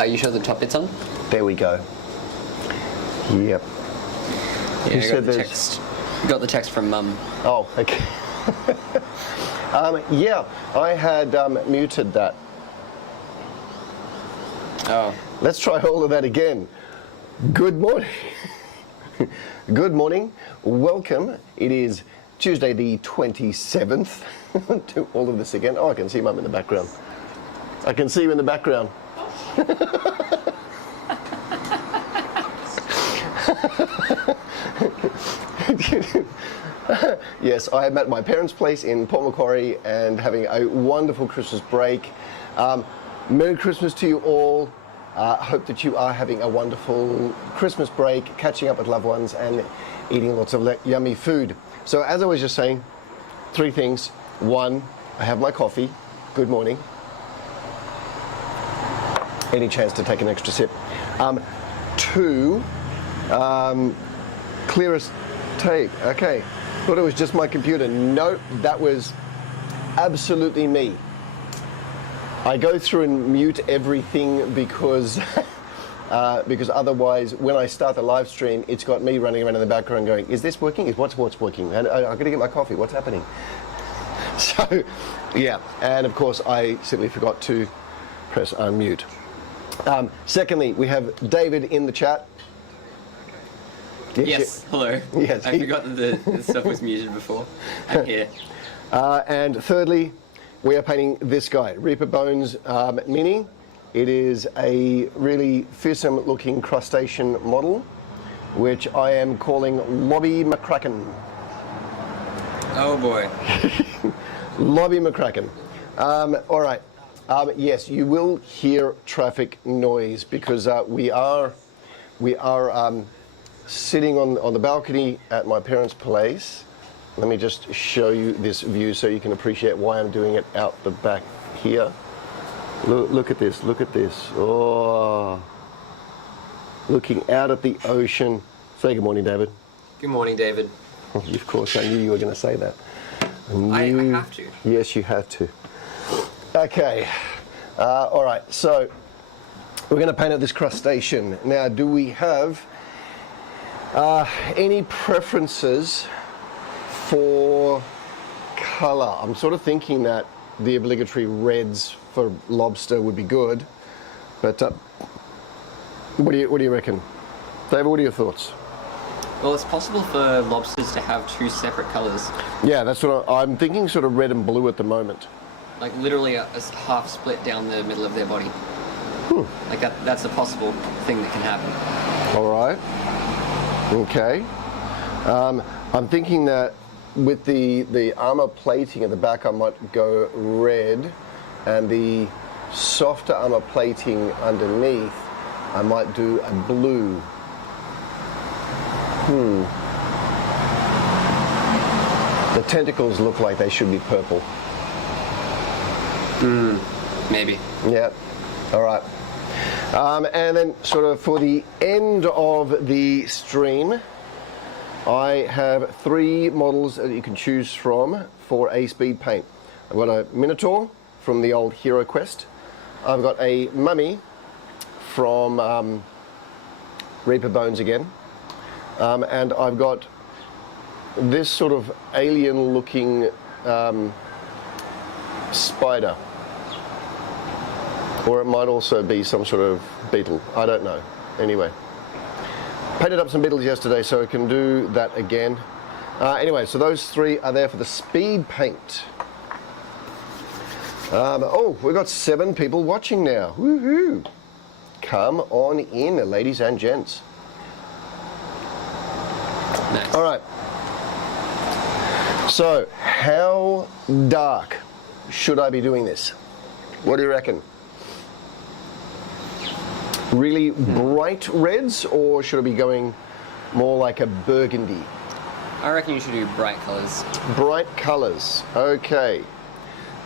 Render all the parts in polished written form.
Are you sure the top bit's on? There we go. Yep. Yeah, got the text from Mum. Oh, okay. Yeah, I had muted that. Oh. Let's try all of that again. Good morning. Good morning. Welcome. It is Tuesday the 27th. Do all of this again. Oh, I can see Mum in the background. I can see you in the background. Yes, I am at my parents' place in Port Macquarie and having a wonderful Christmas break. Merry Christmas to you all. Hope that you are having a wonderful Christmas break, catching up with loved ones and eating lots of yummy food. So as I was just saying, three things. One, I have my coffee. Good morning. Any chance to take an extra sip. Two, clear as tape. Okay, thought it was just my computer. Nope, that was absolutely me. I go through and mute everything because because otherwise, when I start the live stream, it's got me running around in the background going, "Is this working? What's working? And I'm going to get my coffee. What's happening?" So, yeah, and of course, I simply forgot to press unmute. Secondly, we have David in the chat. Yes, hello. Yes, I forgot that the stuff was muted before. I'm here. And thirdly, we are painting this guy, Reaper Bones Mini. It is a really fearsome looking crustacean model, which I am calling Lobby McCracken. Oh boy. Lobby McCracken. All right. Yes, you will hear traffic noise because we are sitting on the balcony at my parents' place. Let me just show you this view so you can appreciate why I'm doing it out the back here. Look at this, look at this. Oh, looking out at the ocean. Say good morning, David. Good morning, David. Of course, I knew you were going to say that. I have to. Yes, you have to. Okay, all right, so we're going to paint out this crustacean. Now, do we have any preferences for colour? I'm sort of thinking that the obligatory reds for lobster would be good, but what do you reckon? David, what are your thoughts? Well, it's possible for lobsters to have two separate colours. Yeah, that's what I'm thinking, sort of red and blue at the moment. Like literally a half split down the middle of their body. Like that's a possible thing that can happen. All right. Okay. I'm thinking that with the armor plating at the back, I might go red, and the softer armor plating underneath, I might do a blue. The tentacles look like they should be purple. Maybe. Yeah. All right. And then sort of for the end of the stream, I have three models that you can choose from for a speed paint. I've got a Minotaur from the old Hero Quest. I've got a Mummy from Reaper Bones again. And I've got this sort of alien looking spider. Or it might also be some sort of beetle. I don't know. Anyway. Painted up some beetles yesterday, so I can do that again. Anyway, so those three are there for the speed paint. Oh, we've got 7 people watching now. Woohoo! Come on in, ladies and gents. Nice. All right. So, how dark should I be doing this? What do you reckon? Really bright reds, or should I be going more like a burgundy? I reckon you should do bright colours. Bright colours. Okay.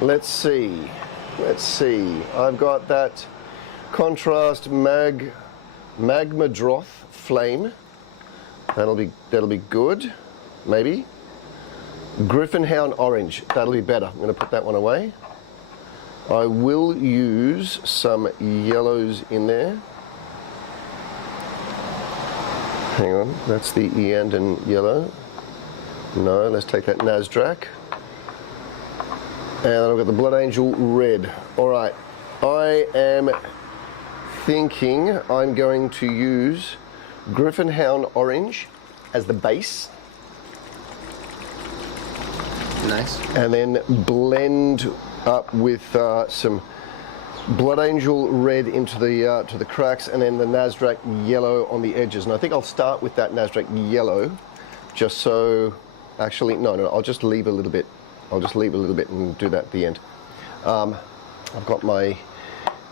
Let's see. I've got that contrast magma droth flame. That'll be good. Maybe. Griffin Hound orange. That'll be better. I'm going to put that one away. I will use some yellows in there. Hang on, that's the Eandon yellow. No, let's take that Nasdaq. And I've got the Blood Angel red. All right, I am thinking I'm going to use Griffin Hound orange as the base. Nice. And then blend up with some Blood Angel red into the cracks, and then the Nasdaq yellow on the edges. And I think I'll start with that Nasdaq yellow, just so. Actually, no, I'll just leave a little bit. I'll just leave a little bit and do that at the end. I've got my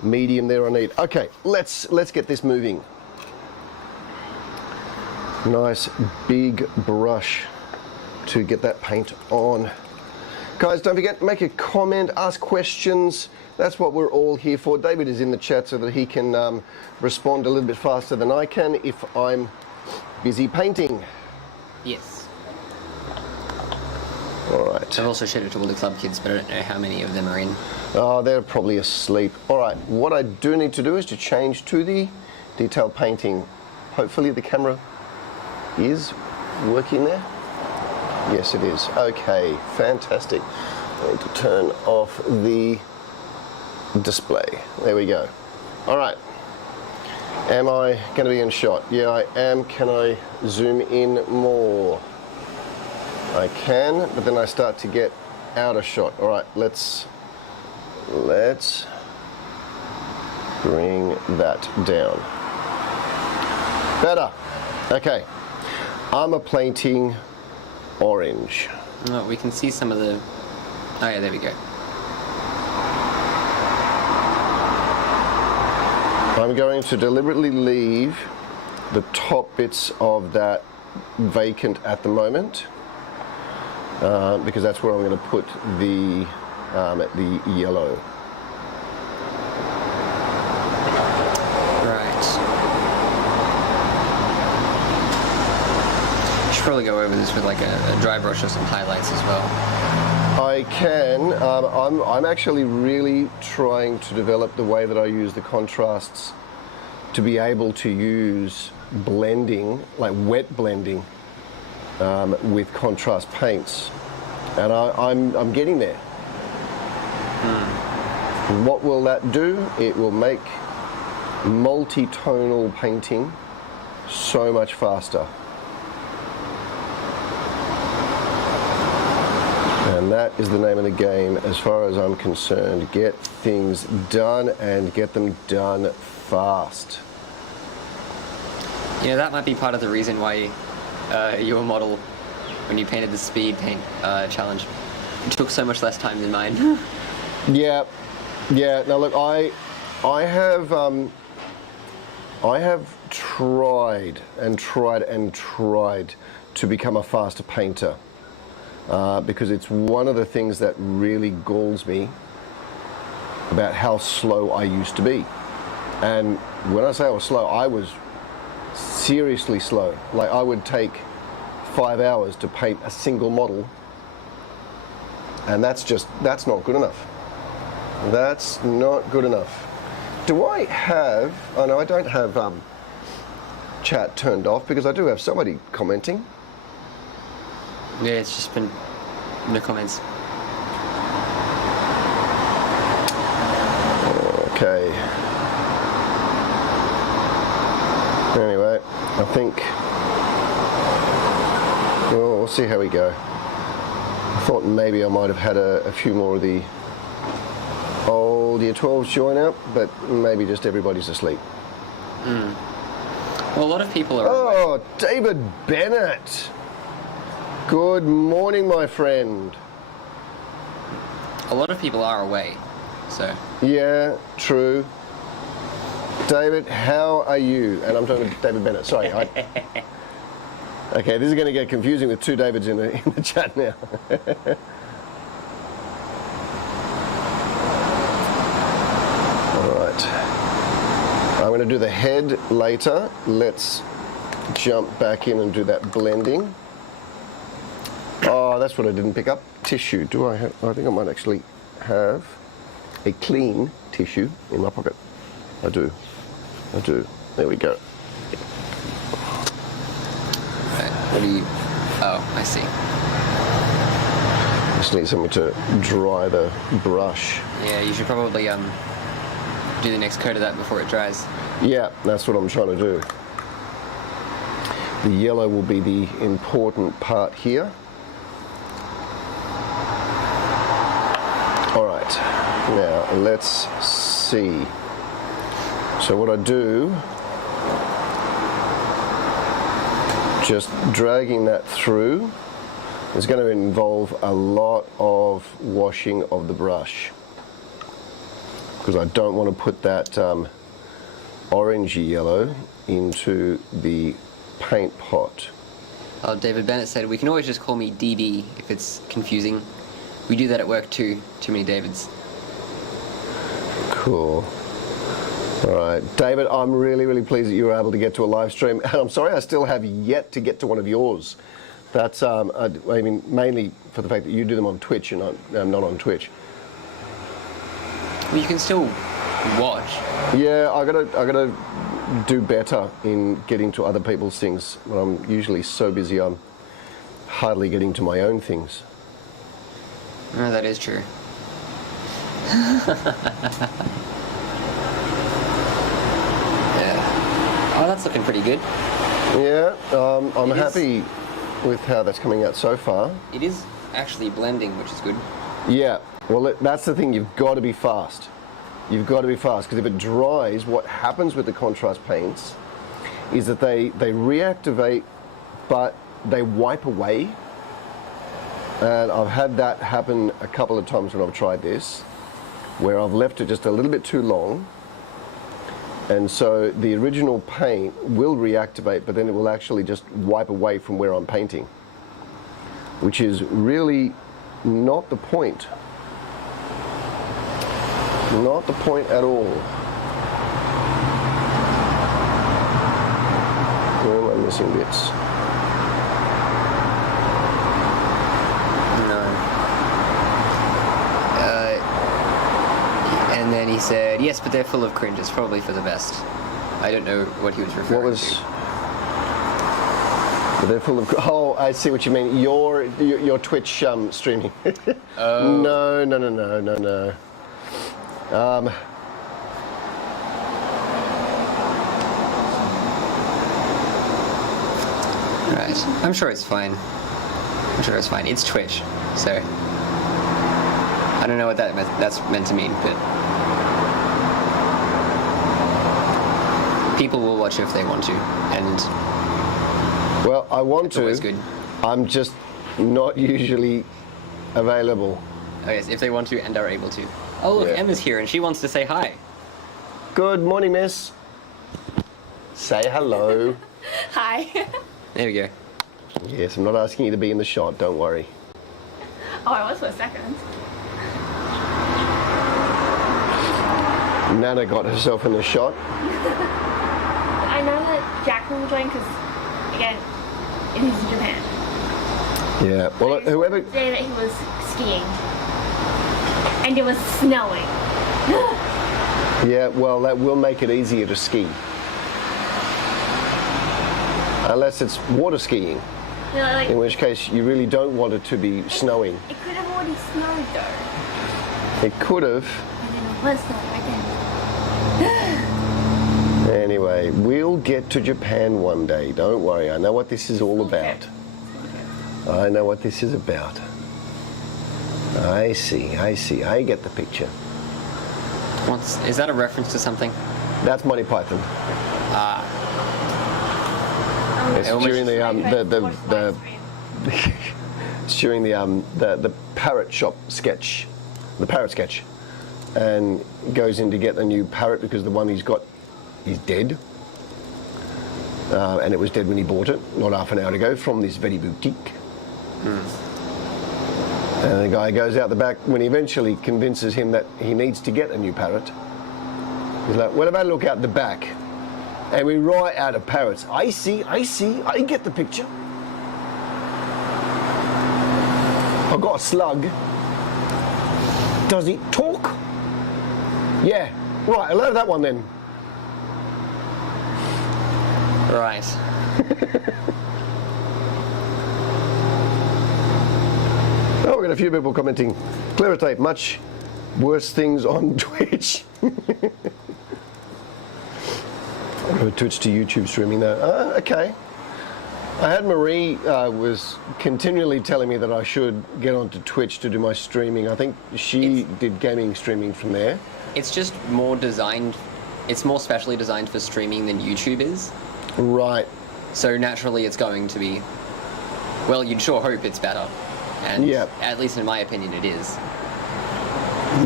medium there I need. Okay, let's get this moving. Nice big brush to get that paint on. Guys, don't forget, make a comment, ask questions. That's what we're all here for. David is in the chat so that he can respond a little bit faster than I can if I'm busy painting. Yes. All right. I've also showed it to all the club kids, but I don't know how many of them are in. Oh, they're probably asleep. All right, what I do need to do is to change to the detail painting. Hopefully the camera is working there. Yes, it is. Okay, fantastic. I need to turn off the display. There we go. All right. Am I going to be in shot? Yeah, I am. Can I zoom in more? I can, but then I start to get out of shot. All right, let's bring that down. Better. Okay. Armor plating orange. Oh, we can see some of the... Oh yeah, there we go. I'm going to deliberately leave the top bits of that vacant at the moment, because that's where I'm going to put the yellow. Probably go over this with like a dry brush or some highlights as well. I can. I'm actually really trying to develop the way that I use the contrasts to be able to use blending, like wet blending, with contrast paints, and I'm getting there. What will that do? It will make multi-tonal painting so much faster. And that is the name of the game as far as I'm concerned. Get things done and get them done fast. You know, that might be part of the reason why your model, when you painted the speed paint challenge, it took so much less time than mine. Yeah. Now look, I have tried to become a faster painter. Because it's one of the things that really galls me about how slow I used to be. And when I say I was slow, I was seriously slow. Like, I would take 5 hours to paint a single model, and that's not good enough. That's not good enough. Do I have, oh no, I don't have chat turned off because I do have somebody commenting. Yeah, it's just been in the comments. Okay. Anyway, I think, well, we'll see how we go. I thought maybe I might have had a few more of the old Year 12s join up, but maybe just everybody's asleep. Well, a lot of people are away. Oh, David Bennett. Good morning, my friend. A lot of people are away, so... Yeah, true. David, how are you? And I'm talking to David Bennett. Sorry. Okay, this is going to get confusing with two Davids in the chat now. All right. I'm going to do the head later. Let's jump back in and do that blending. Oh, that's what I didn't pick up. Tissue. Do I have? I think I might actually have. a clean tissue in my pocket. I do. There we go. Right, what do you... Oh, I see. Just need something to dry the brush. Yeah, you should probably do the next coat of that before it dries. Yeah, that's what I'm trying to do. The yellow will be the important part here. All right, now let's see. So what I do, just dragging that through, is going to involve a lot of washing of the brush, because I don't want to put that orangey yellow into the paint pot. Oh, David Bennett said, we can always just call me DB if it's confusing. We do that at work too. Too many Davids. Cool. All right, David, I'm really pleased that you were able to get to a live stream. And I'm sorry I still have yet to get to one of yours. That's, I mean, mainly for the fact that you do them on Twitch and I'm not on Twitch. Well, you can still watch. Yeah, I gotta do better in getting to other people's things. When I'm usually so busy, I'm hardly getting to my own things. No, that is true. Yeah. Oh, that's looking pretty good. Yeah, I'm happy with how that's coming out so far. It is actually blending, which is good. Yeah, well, that's the thing. You've got to be fast. You've got to be fast, because if it dries, what happens with the contrast paints is that they reactivate, but they wipe away. And I've had that happen a couple of times when I've tried this, where I've left it just a little bit too long, and so the original paint will reactivate, but then it will actually just wipe away from where I'm painting, which is really not the point. Not the point at all. Where am I missing bits? And then he said, yes, but they're full of cringe. It's probably for the best. I don't know what he was referring to. But they're full of... Oh, I see what you mean. Your Twitch streaming. Oh. No. Right. I'm sure it's fine. It's Twitch, so... I don't know what that's meant to mean, but... People will watch if they want to, and... Well, I want it's to. Always good. I'm just not usually available. Oh yes, if they want to and are able to. Oh look, Yeah. Emma's here and she wants to say hi. Good morning, miss. Say hello. Hi. There we go. Yes, I'm not asking you to be in the shot, don't worry. Oh, I was for a second. Nana got herself in the shot. I know that Jacqueline will join because, again, it is in Japan. Yeah, well, whoever... The day that he was skiing. And it was snowing. Yeah, well, that will make it easier to ski. Unless it's water skiing, You know, like, in which case you really don't want it to be snowing. it could have already snowed though. It could have. And then it was snowing again. Anyway, we'll get to Japan one day. Don't worry. I know what this is all about. I know what this is about. I see. I get the picture. Is that a reference to something? That's Monty Python. It's almost- during it's during the parrot shop sketch, the parrot sketch, and goes in to get a new parrot because the one he's got is dead, and it was dead when he bought it, not half an hour ago, from this very boutique. And the guy goes out the back when he eventually convinces him that he needs to get a new parrot. He's like, well, if I look out the back, and we right out of parrots. I see, I get the picture. I've got a slug. Does it talk? Yeah, right, I'll have that one then. Right. Oh, we've got a few people commenting. Clearer tape, much worse things on Twitch. Twitch to YouTube streaming though. Okay. I had Marie was continually telling me that I should get onto Twitch to do my streaming. I think she did gaming streaming from there. It's just more designed, it's more specially designed for streaming than YouTube is. Right. So naturally it's going to be, well, you'd sure hope it's better. And yeah. At least in my opinion it is.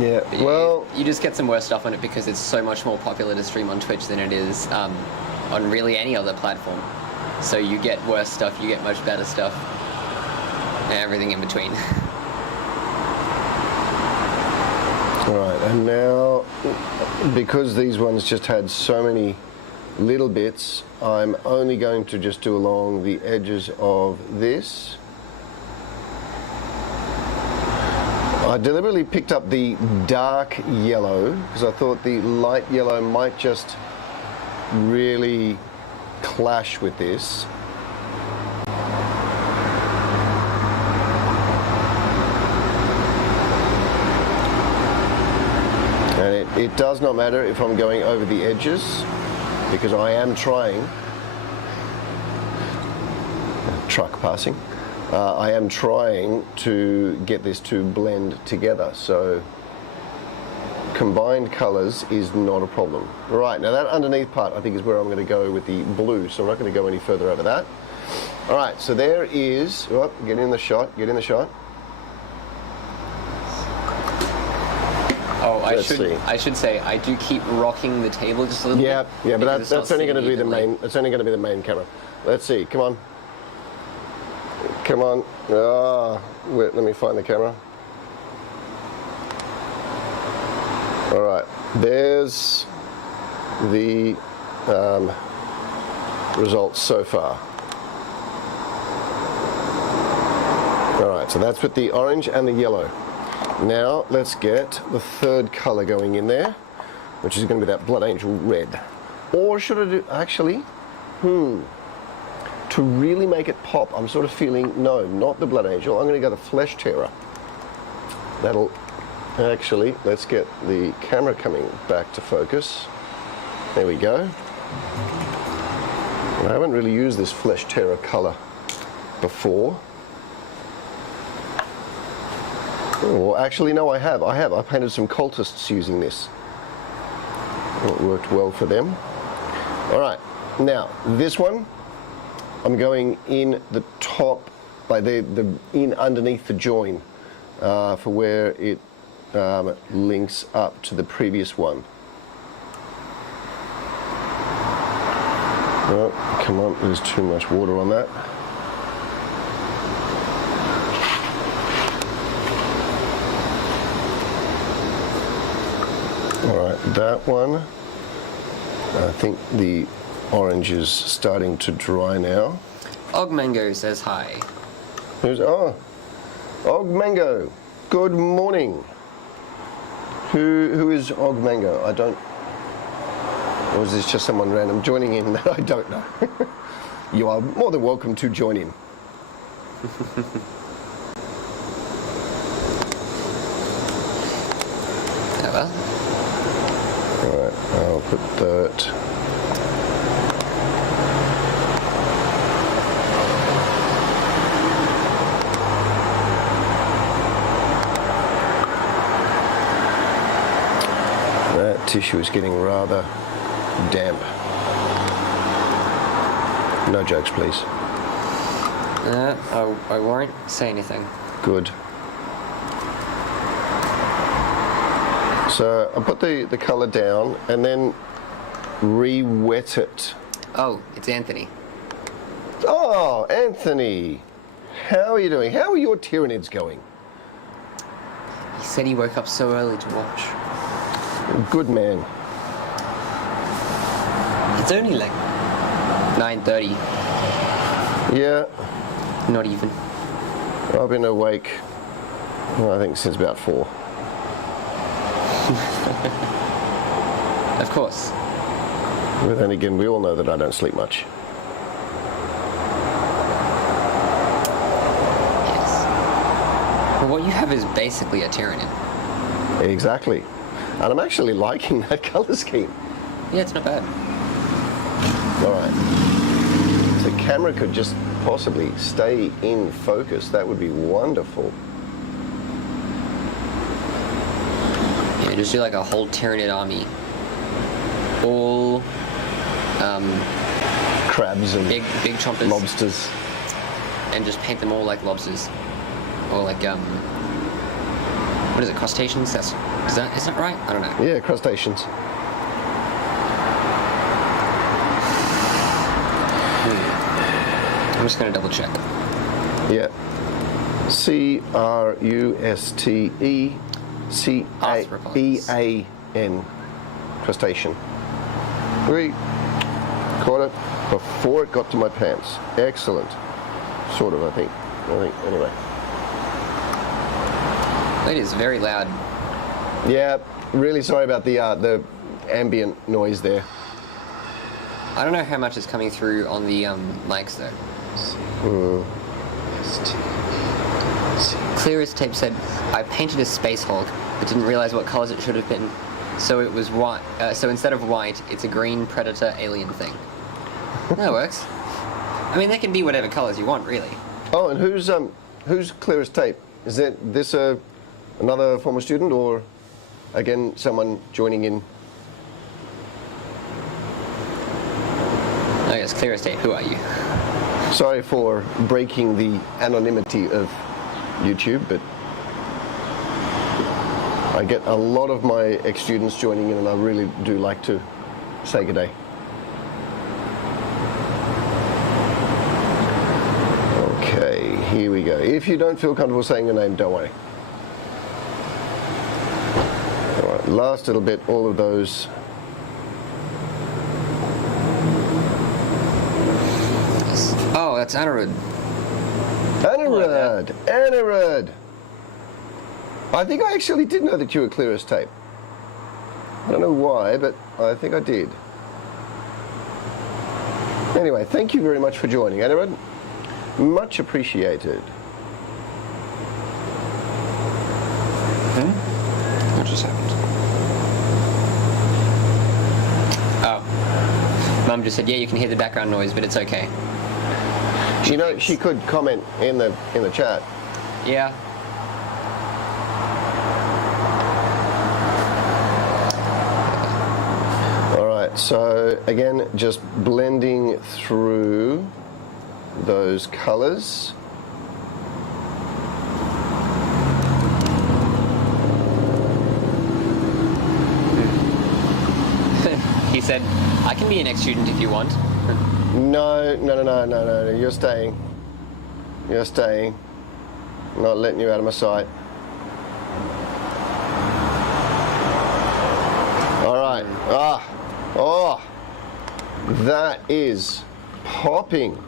Yeah, But well... You just get some worse stuff on it because it's so much more popular to stream on Twitch than it is on really any other platform. So you get worse stuff, you get much better stuff, and everything in between. Right, and now, because these ones just had so many little bits, I'm only going to just do along the edges of this. I deliberately picked up the dark yellow because I thought the light yellow might just really clash with this. And it does not matter if I'm going over the edges because I am trying. Truck passing. I am trying to get this to blend together, so combined colours is not a problem. Right, now that underneath part I think is where I'm going to go with the blue, so I'm not going to go any further over that. Alright, so there is, oh, get in the shot, get in the shot. Oh, I should say I do keep rocking the table just a little bit. Yeah, but that's only going to be the main. That's only going to be the main camera. Let's see. Come on. Come on. Ah, wait, let me find the camera. All right. There's the results so far. All right. So that's with the orange and the yellow. Now let's get the third color going in there, which is going to be that Blood Angel red. Or should I do, actually, to really make it pop, I'm sort of feeling, no, not the Blood Angel, I'm going to go the Flesh Tearer. That'll, actually, let's get the camera coming back to focus. There we go. I haven't really used this Flesh Tearer color before. Oh, actually, no, I have. I painted some cultists using this. It worked well for them. All right, now this one, I'm going in the top, like in underneath the join, for where it links up to the previous one. Oh, come on, there's too much water on that. Alright, that one, I think the orange is starting to dry now. Ogmango says hi. Ogmango, good morning. Who is Ogmango? I don't, or is this just someone random joining in that I don't know? You are more than welcome to join in. Oh well. Alright, I'll put that. That tissue is getting rather damp. No jokes, please. I won't say anything. Good. So I put the colour down and then re-wet it. Oh, it's Anthony. Oh, Anthony. How are you doing? How are your Tyranids going? He said he woke up so early to watch. Good man. It's only like 9:30. Yeah. Not even. I've been awake, well, I think since about 4. Of course. But then again, we all know that I don't sleep much. Yes. Well, what you have is basically a Tyranid. Exactly. And I'm actually liking that color scheme. Yeah, it's not bad. All right. If the camera could just possibly stay in focus, that would be wonderful. Yeah, just do like a whole Tyranid army. All Crabs and big chompers. lobsters. And just paint them all like lobsters. Or like, what is it, crustaceans? Is that right? I don't know. Yeah, crustaceans. I'm just going to double check. Yeah. Crustecean. Crustacean. We caught it before it got to my pants. Excellent. Sort of, I think. Anyway. It is very loud. Yeah, really sorry about the ambient noise there. I don't know how much is coming through on the mics though. Clear as Tape said, I painted a space Hulk, but didn't realize what colors it should have been. So it was white. So instead of white, it's a green predator alien thing. That works. I mean, they can be whatever colors you want, really. Oh, and who's Clear as Tape? Is this another former student, or again someone joining in? Oh yes, Clear as Tape. Who are you? Sorry for breaking the anonymity of YouTube, but I get a lot of my ex-students joining in, and I really do like to say good day. Okay, here we go. If you don't feel comfortable saying your name, don't worry. All right, last little bit, all of those. Oh, that's Anirudh. Anirudh. I think I actually did know that you were Clear as Tape. I don't know why, but I think I did. Anyway, thank you very much for joining, Anirudh. Much appreciated. What just happened? Oh. Mum just said, yeah, you can hear the background noise, but it's okay. You know, she could comment in the chat. Yeah. All right, so again, just blending through those colors. He said, I can be an ex-student if you want. No, you're staying. You're staying. I'm not letting you out of my sight. All right. Oh, that is popping.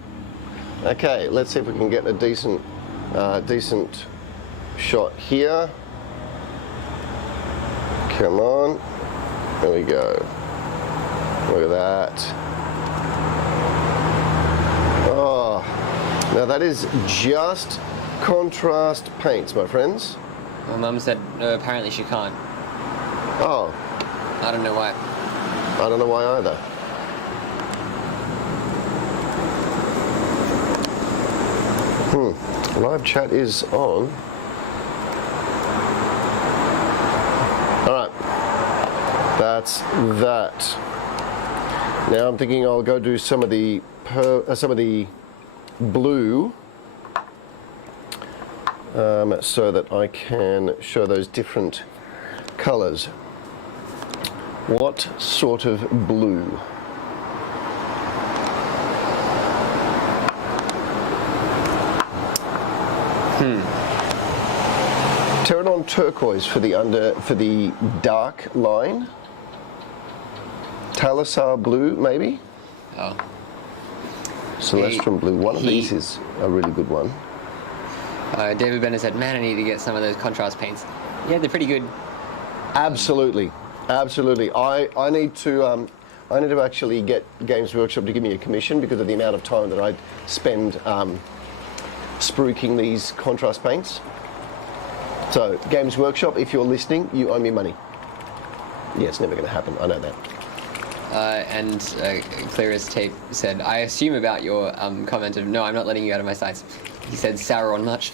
Okay, let's see if we can get a decent shot here. Come on. There we go. Look at that. Oh, now that is just contrast paints, my friends. Well, Mum said, no, apparently she can't. Oh. I don't know why. I don't know why either. Live chat is on. All right. That's that. Now I'm thinking I'll go do some of the blue so that I can show those different colors. What sort of blue? Pterodon turquoise for the dark line. Thalasar blue, maybe. Oh. Celestrum blue. One of these is a really good one. David Bennett said, man, I need to get some of those contrast paints. Yeah, they're pretty good. Absolutely. Absolutely. I need to actually get Games Workshop to give me a commission because of the amount of time that I spend spruiking these contrast paints. So Games Workshop, if you're listening, you owe me money. Yeah, it's never going to happen. I know that. And Clear as Tape said, I assume about your comment of, no, I'm not letting you out of my sights. He said, sour on much.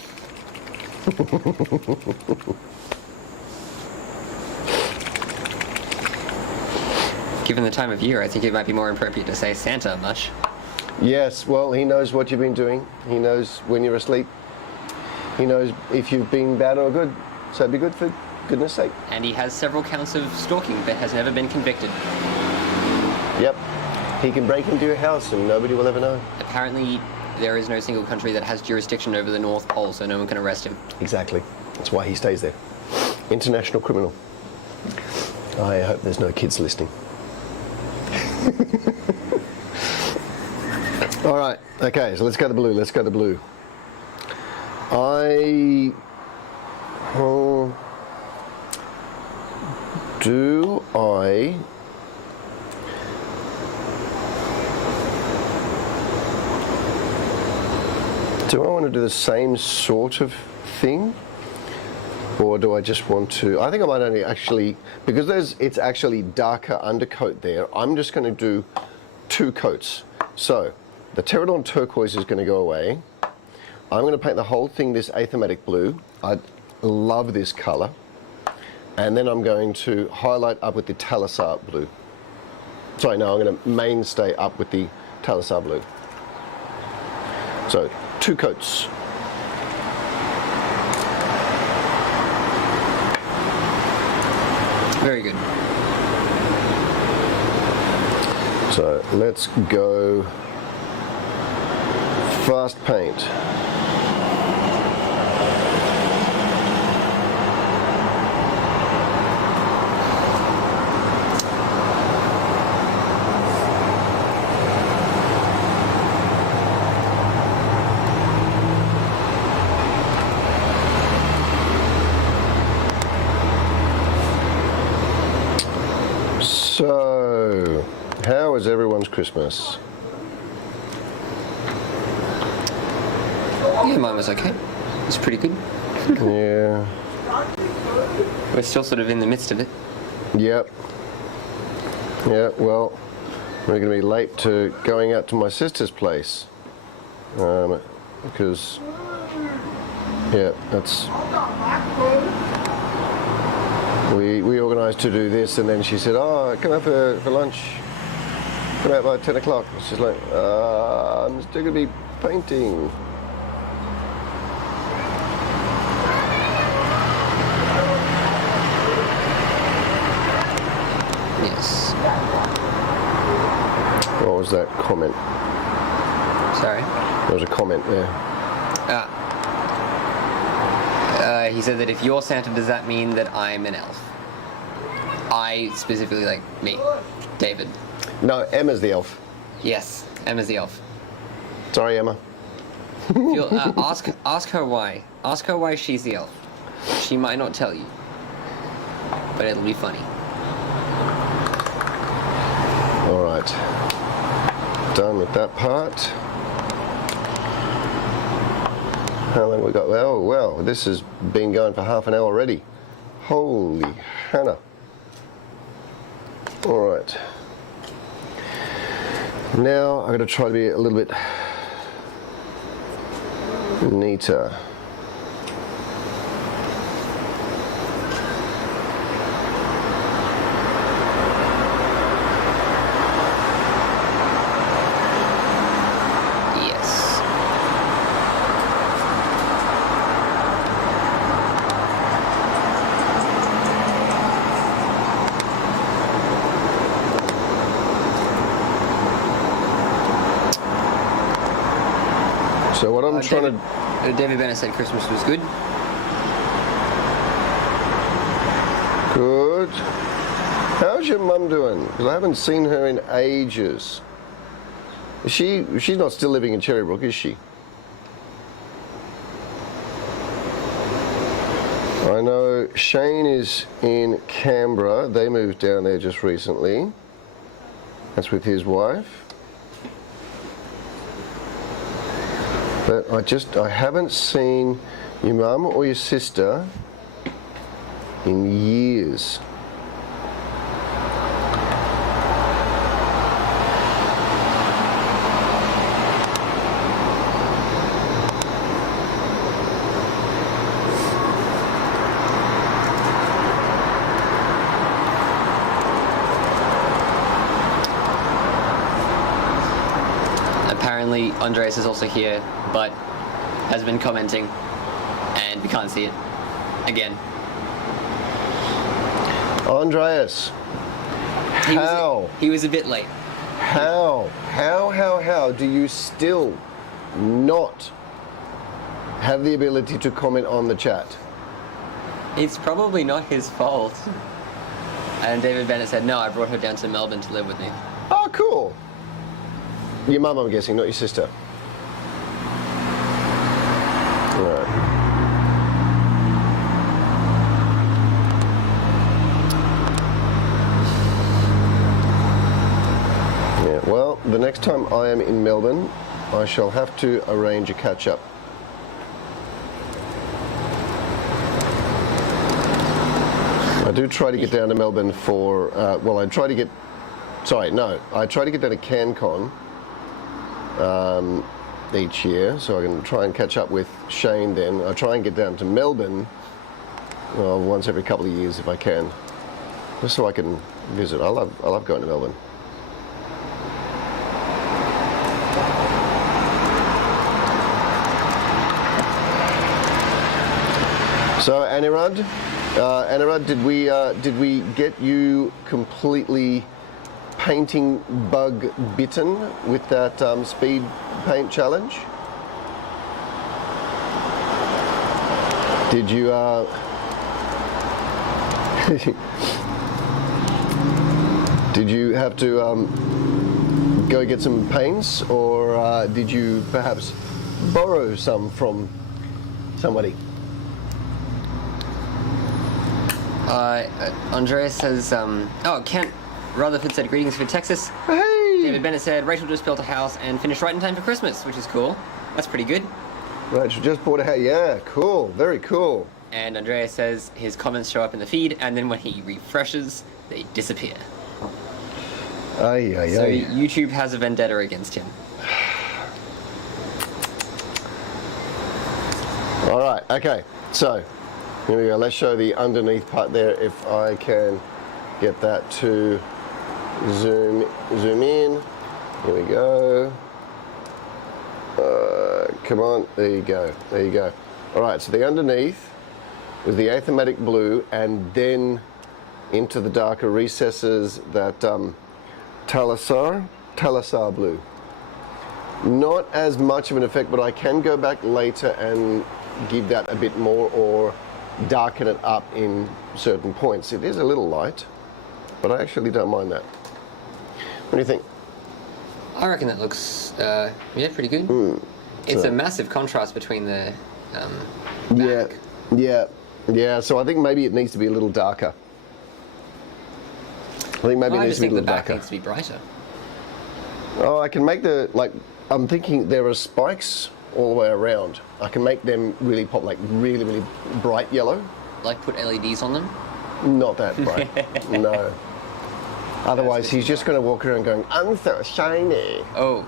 Given the time of year, I think it might be more appropriate to say Santa much. Yes, well, he knows what you've been doing. He knows when you're asleep. He knows if you've been bad or good. So be good for goodness sake. And he has several counts of stalking, but has never been convicted. Yep. He can break into your house and nobody will ever know. Apparently, there is no single country that has jurisdiction over the North Pole, so no one can arrest him. Exactly. That's why he stays there. International criminal. I hope there's no kids listening. All right. Okay, so let's go to blue. Let's go to blue. Do I want to do the same sort of thing? Or do I just want to, I think I might only actually, because it's actually darker undercoat there, I'm just going to do 2 coats. So the Pterodon turquoise is going to go away. I'm going to paint the whole thing this athematic blue. I love this color. And then I'm going to highlight up with the Thalasar blue. Sorry, no, I'm going to mainstay up with the Thalasar blue. So 2 coats. Very good. So let's go fast paint. So, how was everyone's Christmas? Yeah, mine was okay. It was pretty good. Yeah. We're still sort of in the midst of it. Yep. Yeah, well, we're going to be late to going out to my sister's place. Because, yeah, that's... We organised to do this, and then she said, oh, come out for lunch. Come out by 10 o'clock. She's like, I'm still going to be painting. Yes. What was that comment? Sorry? There was a comment there. He said that if you're Santa, does that mean that I'm an elf? I specifically, like me, David. No, Emma's the elf. Yes, Emma's the elf. Sorry, Emma. If you'll, ask her why. Ask her why she's the elf. She might not tell you, but it'll be funny. All right. Done with that part. How long we got? Oh, well, this has been going for half an hour already. Holy Hannah. All right. Now I'm going to try to be a little bit neater. So what I'm trying to... David Bennett said Christmas was good. Good. How's your mum doing? Because I haven't seen her in ages. She's not still living in Cherrybrook, is she? I I know Shane is in Canberra. They moved down there just recently. That's with his wife. But I haven't seen your mum or your sister in years. Apparently, Andreas is also here, but has been commenting, and we can't see it again. Andreas, He was a bit late. How do you still not have the ability to comment on the chat? It's probably not his fault. And David Bennett said, no, I brought her down to Melbourne to live with me. Oh, cool. Your mum, I'm guessing, not your sister. Right. Yeah, well, the next time I am in Melbourne, I shall have to arrange a catch-up. I do try to get down to Melbourne for, I try to get down to CanCon each year, so I can try and catch up with Shane then. I try and get down to Melbourne once every couple of years if I can, just so I can visit. I love going to Melbourne. So Anirudh, did we get you completely painting bug bitten with that speed paint challenge? Did you did you have to go get some paints, or did you perhaps borrow some from somebody? Andreas says, Kent Rutherford said, greetings from Texas. Hey! David Bennett said, Rachel just built a house and finished right in time for Christmas, which is cool. That's pretty good. Rachel just bought a house. Yeah, cool. Very cool. And Andreas says his comments show up in the feed, and then when he refreshes, they disappear. So YouTube has a vendetta against him. All right, okay. So, here we go. Let's show the underneath part there, if I can get that to zoom in. Here we go. Come on, there you go. All right, so the underneath was the athematic blue, and then into the darker recesses that Thalasar blue. Not as much of an effect, but I can go back later and give that a bit more, or darken it up in certain points. It is a little light, but I actually don't mind that. What do you think? I reckon that looks, pretty good. It's a massive contrast between the back. Yeah. So I think maybe it needs to be a little darker. I think maybe it needs to be a little darker. I just think the back needs to be brighter. Oh, I can make I'm thinking there are spikes all the way around. I can make them really pop, like really, really bright yellow. Like put LEDs on them? Not that bright. No. Otherwise, he's just going to walk around going, "I'm so shiny." Oh,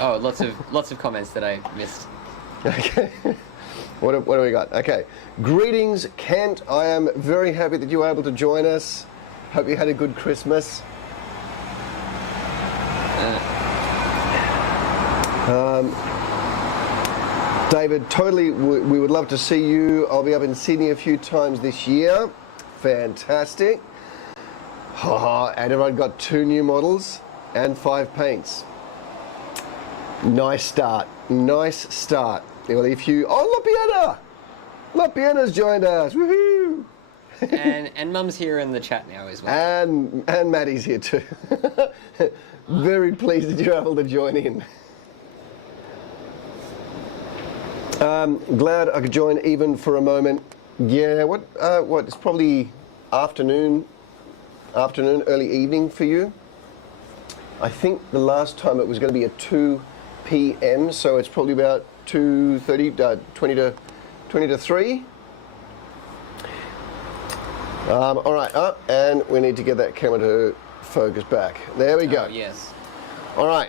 lots of comments that I missed. Okay. What do we got? Okay. Greetings, Kent. I am very happy that you were able to join us. Hope you had a good Christmas. David, totally, we would love to see you. I'll be up in Sydney a few times this year. Fantastic. And everyone got 2 new models and 5 paints. Nice start. Well, if you... Oh, Lapiena's joined us. Woohoo! and Mum's here in the chat now as well. And Maddie's here too. Very pleased that you're able to join in. Glad I could join even for a moment. Yeah, what? It's probably afternoon, early evening for you. I think the last time it was going to be at 2 p.m., so it's probably about 2:30, 20 to 3. All right, and we need to get that camera to focus back. There we go. Oh, yes. All right.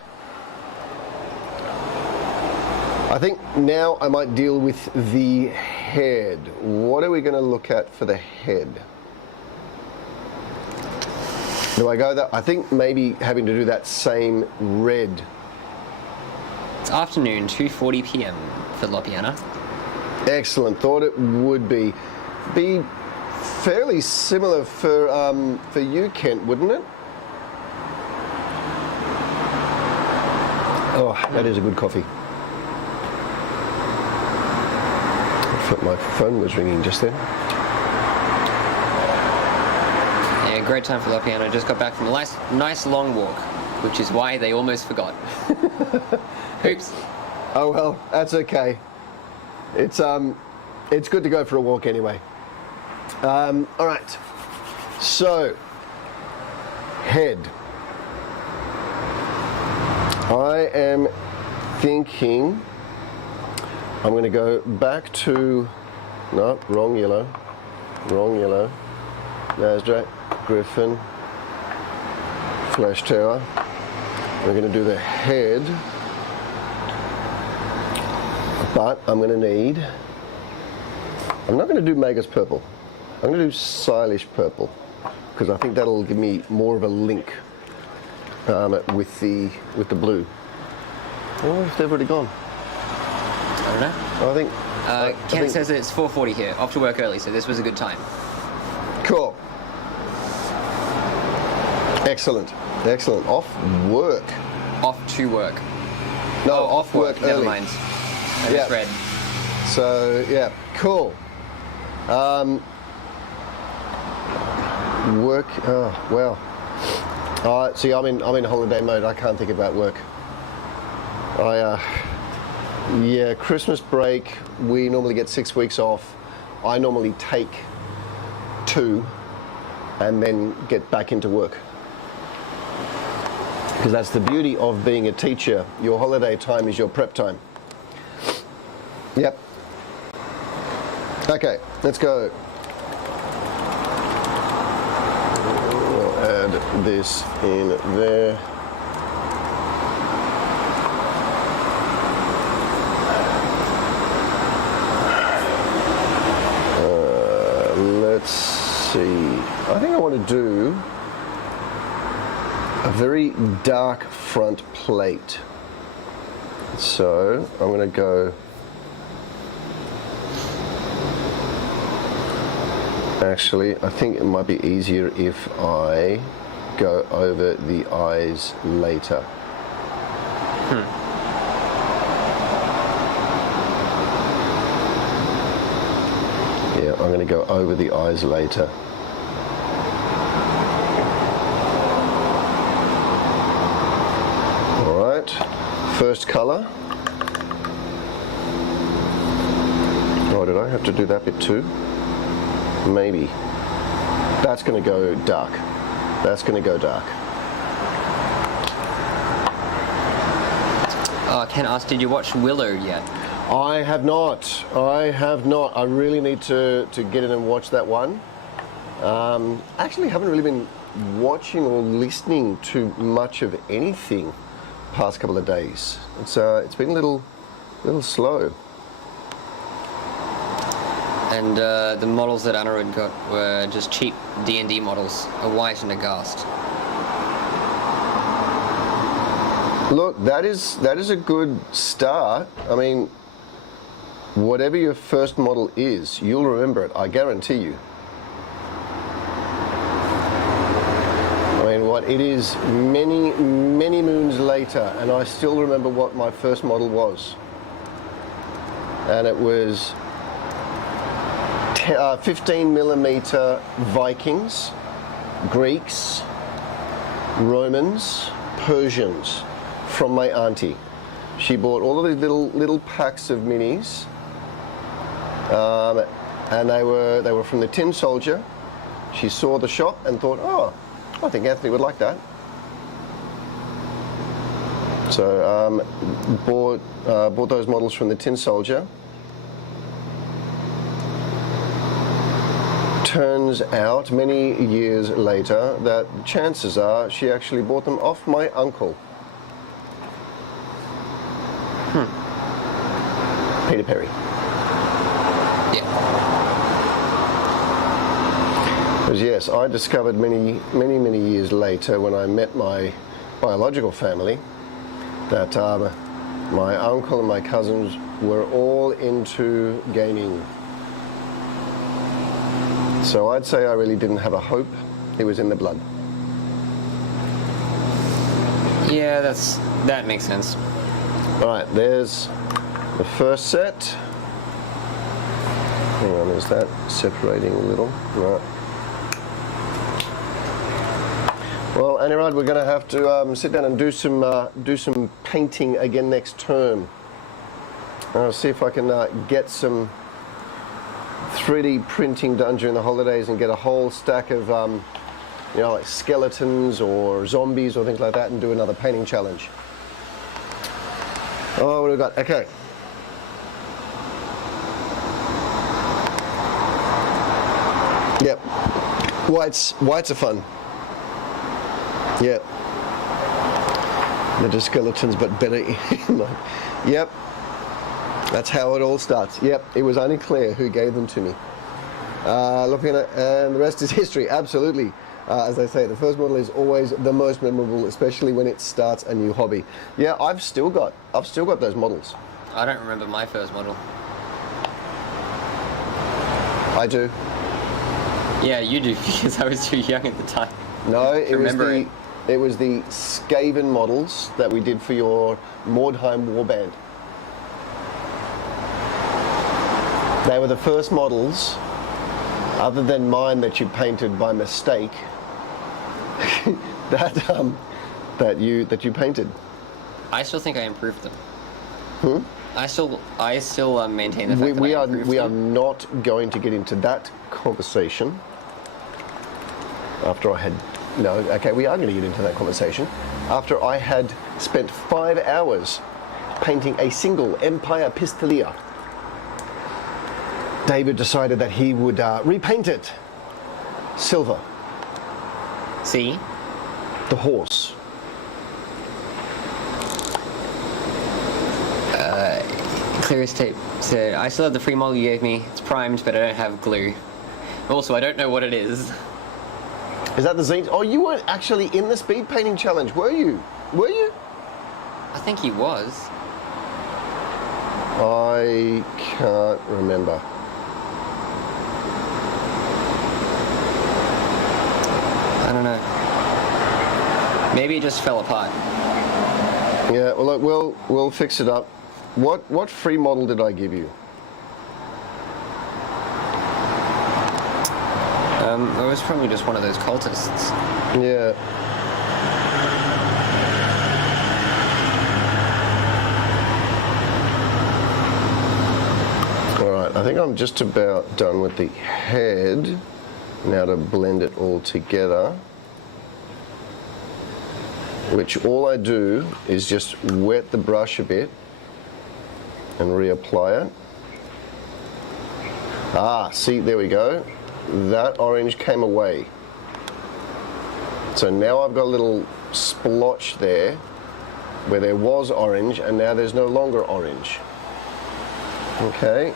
I think now I might deal with the head. What are we going to look at for the head? Do I go that? I think maybe having to do that same red. It's afternoon, 2:40 p.m. for Lopiana. Excellent. Thought it would be fairly similar for you, Kent, wouldn't it? Oh, that is a good coffee. I thought my phone was ringing just then. Yeah, great time for Lopiana. Just got back from a nice long walk, which is why they almost forgot. Oops. Oh well, that's okay. It's good to go for a walk anyway. All right. So, head. I am thinking I'm going to go back to, no, wrong yellow, Nasdaq, Griffin, Flash Tower. We're going to do the head, but I'm going to need, I'm not going to do Magus purple, I'm going to do Stylish purple, because I think that'll give me more of a link with the blue. Oh, if they've already gone. I don't know. I think. Ken says that it's 4:40 here. Off to work early, so this was a good time. Cool. Excellent. Excellent. Off work. Off to work. No, Oh, off work. Never early. mind. I Yeah. misread. So yeah, cool. Work. Oh well. See, I'm in holiday mode. I can't think about work. Yeah, Christmas break. We normally get 6 weeks off. I normally take 2, and then get back into work. Because that's the beauty of being a teacher. Your holiday time is your prep time. Yep. Okay, let's go. We'll add this in there. Let's see. I think I want to do a very dark front plate. So I'm going to go. Actually, I think it might be easier if I go over the eyes later. Yeah, I'm going to go over the eyes later. All right, first color. Oh, did I have to do that bit too? Maybe. That's going to go dark. That's going to go dark. Ken asked, did you watch Willow yet? I have not. I really need to get in and watch that one. Actually, haven't really been watching or listening to much of anything past couple of days. It's been a little slow. And the models that Anna had got were just cheap D&D models, a white and a ghast. Look, that is a good start. I mean, whatever your first model is, you'll remember it, I guarantee you. I mean, what it is many moons later, and I still remember what my first model was. And it was 15mm Vikings, Greeks, Romans, Persians from my auntie. She bought all of these little packs of minis, and they were from the Tin Soldier. She saw the shop and thought, oh, I think Anthony would like that. So bought those models from the Tin Soldier. Turns out many years later that chances are she actually bought them off my uncle. Peter Perry. Yeah. Because yes, I discovered many years later when I met my biological family that my uncle and my cousins were all into gaming. So I'd say I really didn't have a hope. It was in the blood. Yeah, that makes sense. All right, there's the first set. Hang on, is that separating a little? Right. Well, Anirudh, we're going to have to sit down and do some painting again next term. I'll see if I can get some 3D printing done during the holidays and get a whole stack of, like skeletons or zombies or things like that, and do another painting challenge. Oh, what have we got? Okay. Yep. Whites are fun. Yep. They're just skeletons, but better. Yep. That's how it all starts. Yep. It was only Claire who gave them to me. Looking at, and the rest is history. Absolutely. As I say, the first model is always the most memorable, especially when it starts a new hobby. Yeah, I've still got those models. I don't remember my first model. I do. Yeah, you do, because I was too young at the time. No, it It was the Skaven models that we did for your Mordheim warband. They were the first models, other than mine that you painted by mistake, that you painted. I still think I improved them. I still maintain the fact that I improved we are them. not going to get into that conversation. After I had we are going to get into that conversation. After I had spent 5 hours painting a single Empire Pistolier, David decided that he would repaint it silver. See? The horse. Clearest tape said, I still have the free model you gave me. It's primed, but I don't have glue. Also, I don't know what it is. Is that the zine? Oh, you weren't actually in the speed painting challenge, were you? Were you? I think he was. I can't remember. I don't know. Maybe it just fell apart. Yeah, well, look, we'll fix it up. What free model did I give you? It was probably just one of those cultists. Yeah. All right, I think I'm just about done with the head. Now to blend it all together, which all I do is just wet the brush a bit and reapply it. Ah, see, there we go. That orange came away. So now I've got a little splotch there where there was orange, and now there's no longer orange. Okay.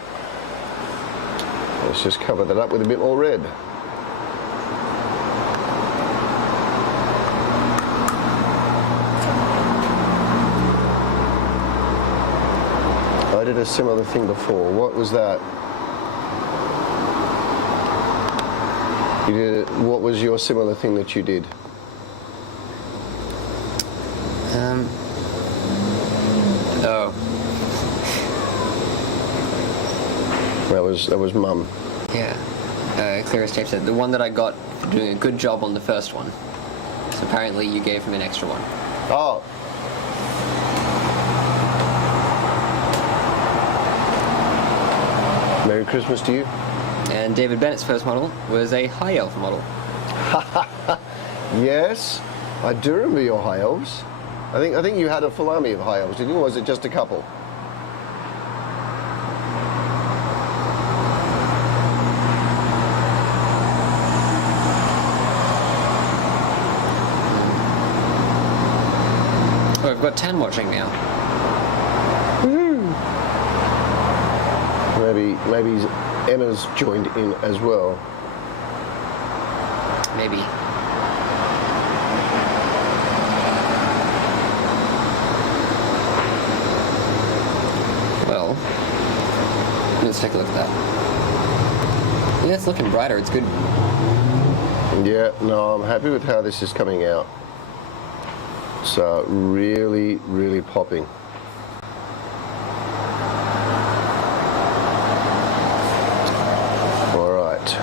Let's just cover that up with a bit more red. I did a similar thing before. What was that? What was your similar thing that you did? Oh. That was Mum. Yeah. Clearest tape said, the one that I got for doing a good job on the first one. So apparently you gave him an extra one. Oh. Merry Christmas to you. Yeah. And David Bennett's first model was a high elf model. Yes, I do remember your high elves. I think you had a full army of high elves, didn't you? Or was it just a couple? Oh, I've got 10 watching now. Maybe Emma's joined in as well. Maybe. Well, let's take a look at that. Yeah, it's looking brighter. It's good. Yeah, no, I'm happy with how this is coming out. So really, really popping. All right.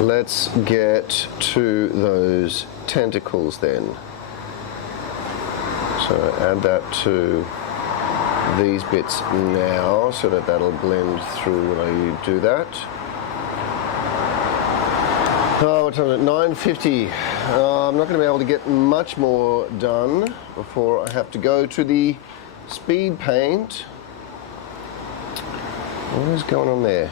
Let's get to those tentacles then. So add that to these bits now so that that'll blend through when I do that. Oh, what time is it? 9:50. I'm not going to be able to get much more done before I have to go to the speed paint. What is going on there?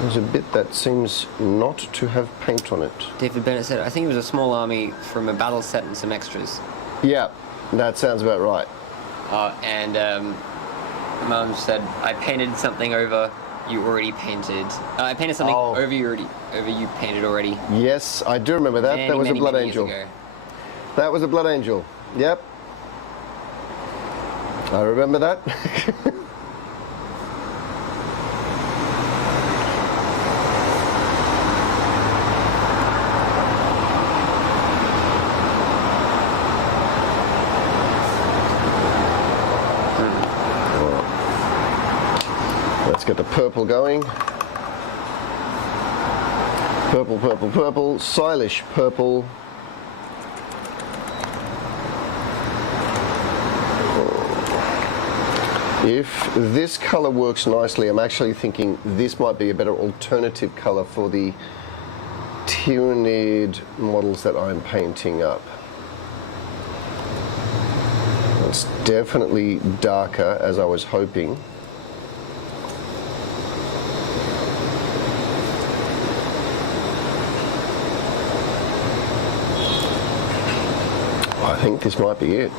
There's a bit that seems not to have paint on it. David Bennett said, I think it was a small army from a battle set and some extras. Yeah, that sounds about right. And Mum said, I painted something over you already painted. I painted something over you painted already. Yes, I do remember that. That was a blood angel. That was a blood angel. Yep. I remember that. Let's get the purple going. Purple, purple, purple, stylish purple. If this color works nicely, I'm actually thinking this might be a better alternative color for the Tyranid models that I'm painting up. It's definitely darker, as I was hoping. I think this might be it.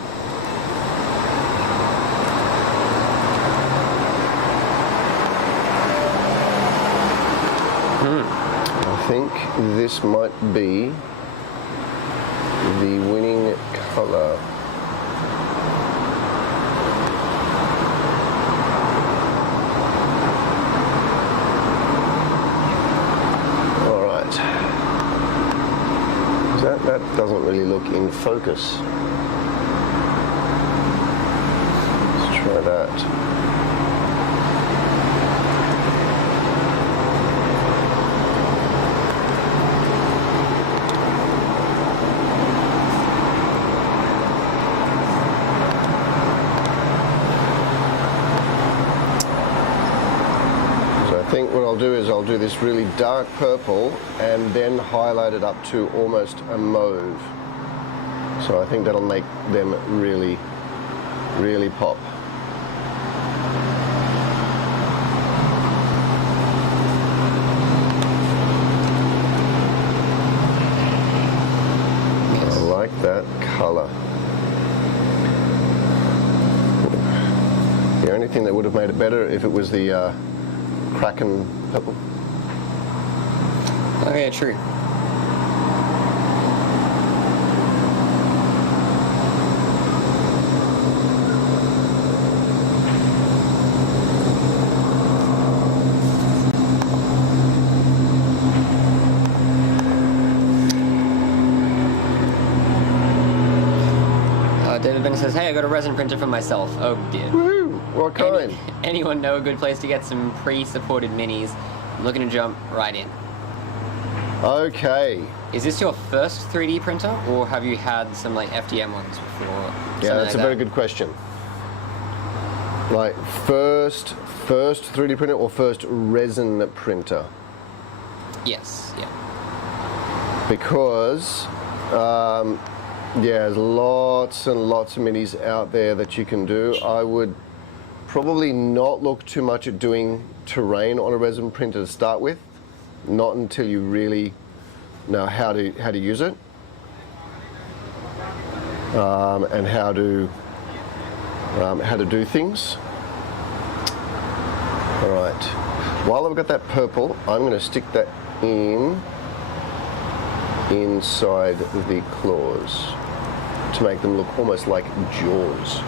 I think this might be the winning color. All right. That doesn't really look in focus. Let's try that. I think what I'll do is I'll do this really dark purple and then highlight it up to almost a mauve. So I think that'll make them really, really pop. Yes. I like that color. The only thing that would have made it better if it was the Kraken purple. Oh yeah, true. David Bennett says, hey, I got a resin printer for myself. Oh dear. Woo! What kind? Anyone know a good place to get some pre-supported minis? I'm looking to jump right in. Okay. Is this your first 3D printer, or have you had some like FDM ones before? Yeah, that's a very good question. Like first 3D printer or first resin printer? Yes. Yeah. Because there's lots and lots of minis out there that you can do. I would probably not look too much at doing terrain on a resin printer to start with, not until you really know how to use it and how to do things. All right. While I've got that purple, I'm going to stick that inside the claws to make them look almost like jaws.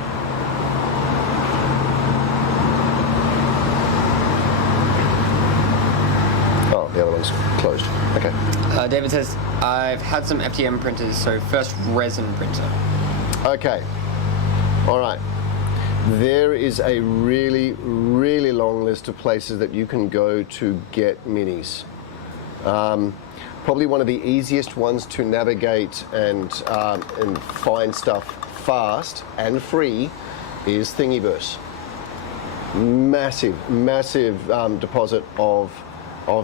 Oh, the other one's closed. Okay. David says, I've had some FDM printers, so first resin printer. Okay. All right. There is a really, really long list of places that you can go to get minis. Probably one of the easiest ones to navigate and find stuff fast and free is Thingiverse. Massive deposit of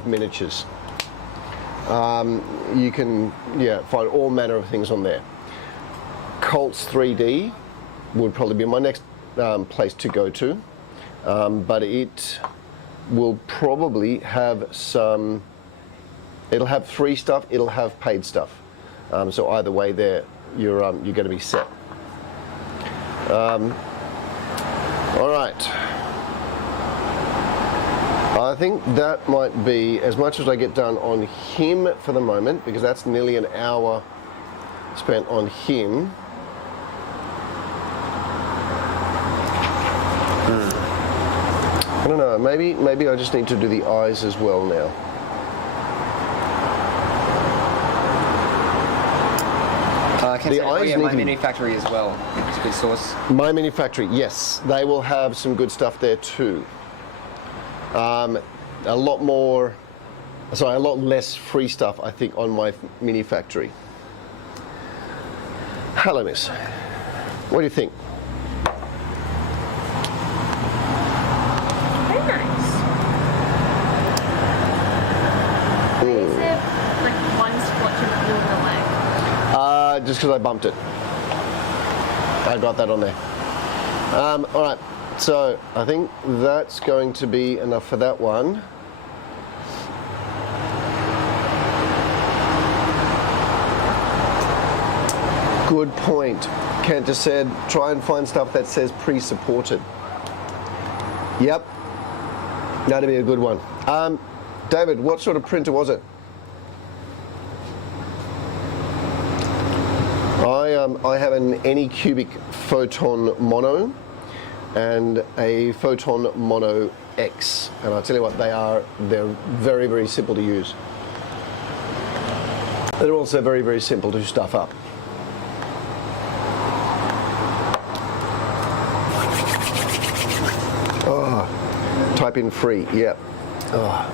miniatures. You can find all manner of things on there. Colts 3D would probably be my next place to go to, but it will probably have some. It'll have free stuff. It'll have paid stuff. So either way, there you're going to be set. All right. I think that might be as much as I get done on him for the moment, because that's nearly an hour spent on him. I don't know. Maybe I just need to do the eyes as well now. My Mini Factory as well. It's a good source. My Mini Factory, yes, they will have some good stuff there too. A lot less free stuff, I think, on my Mini Factory. Hello, miss. What do you think? Very nice. Why is there like one splotch of blue on the leg? Just because I bumped it. I got that on there. All right, so I think that's going to be enough for that one. Good point. Kent just said, try and find stuff that says pre-supported. Yep, that'd be a good one. David, what sort of printer was it? I have an Anycubic Photon Mono and a Photon Mono X, and I'll tell you what, they're very, very simple to use. They're also very, very simple to stuff up. Oh, type in free, yeah. Oh.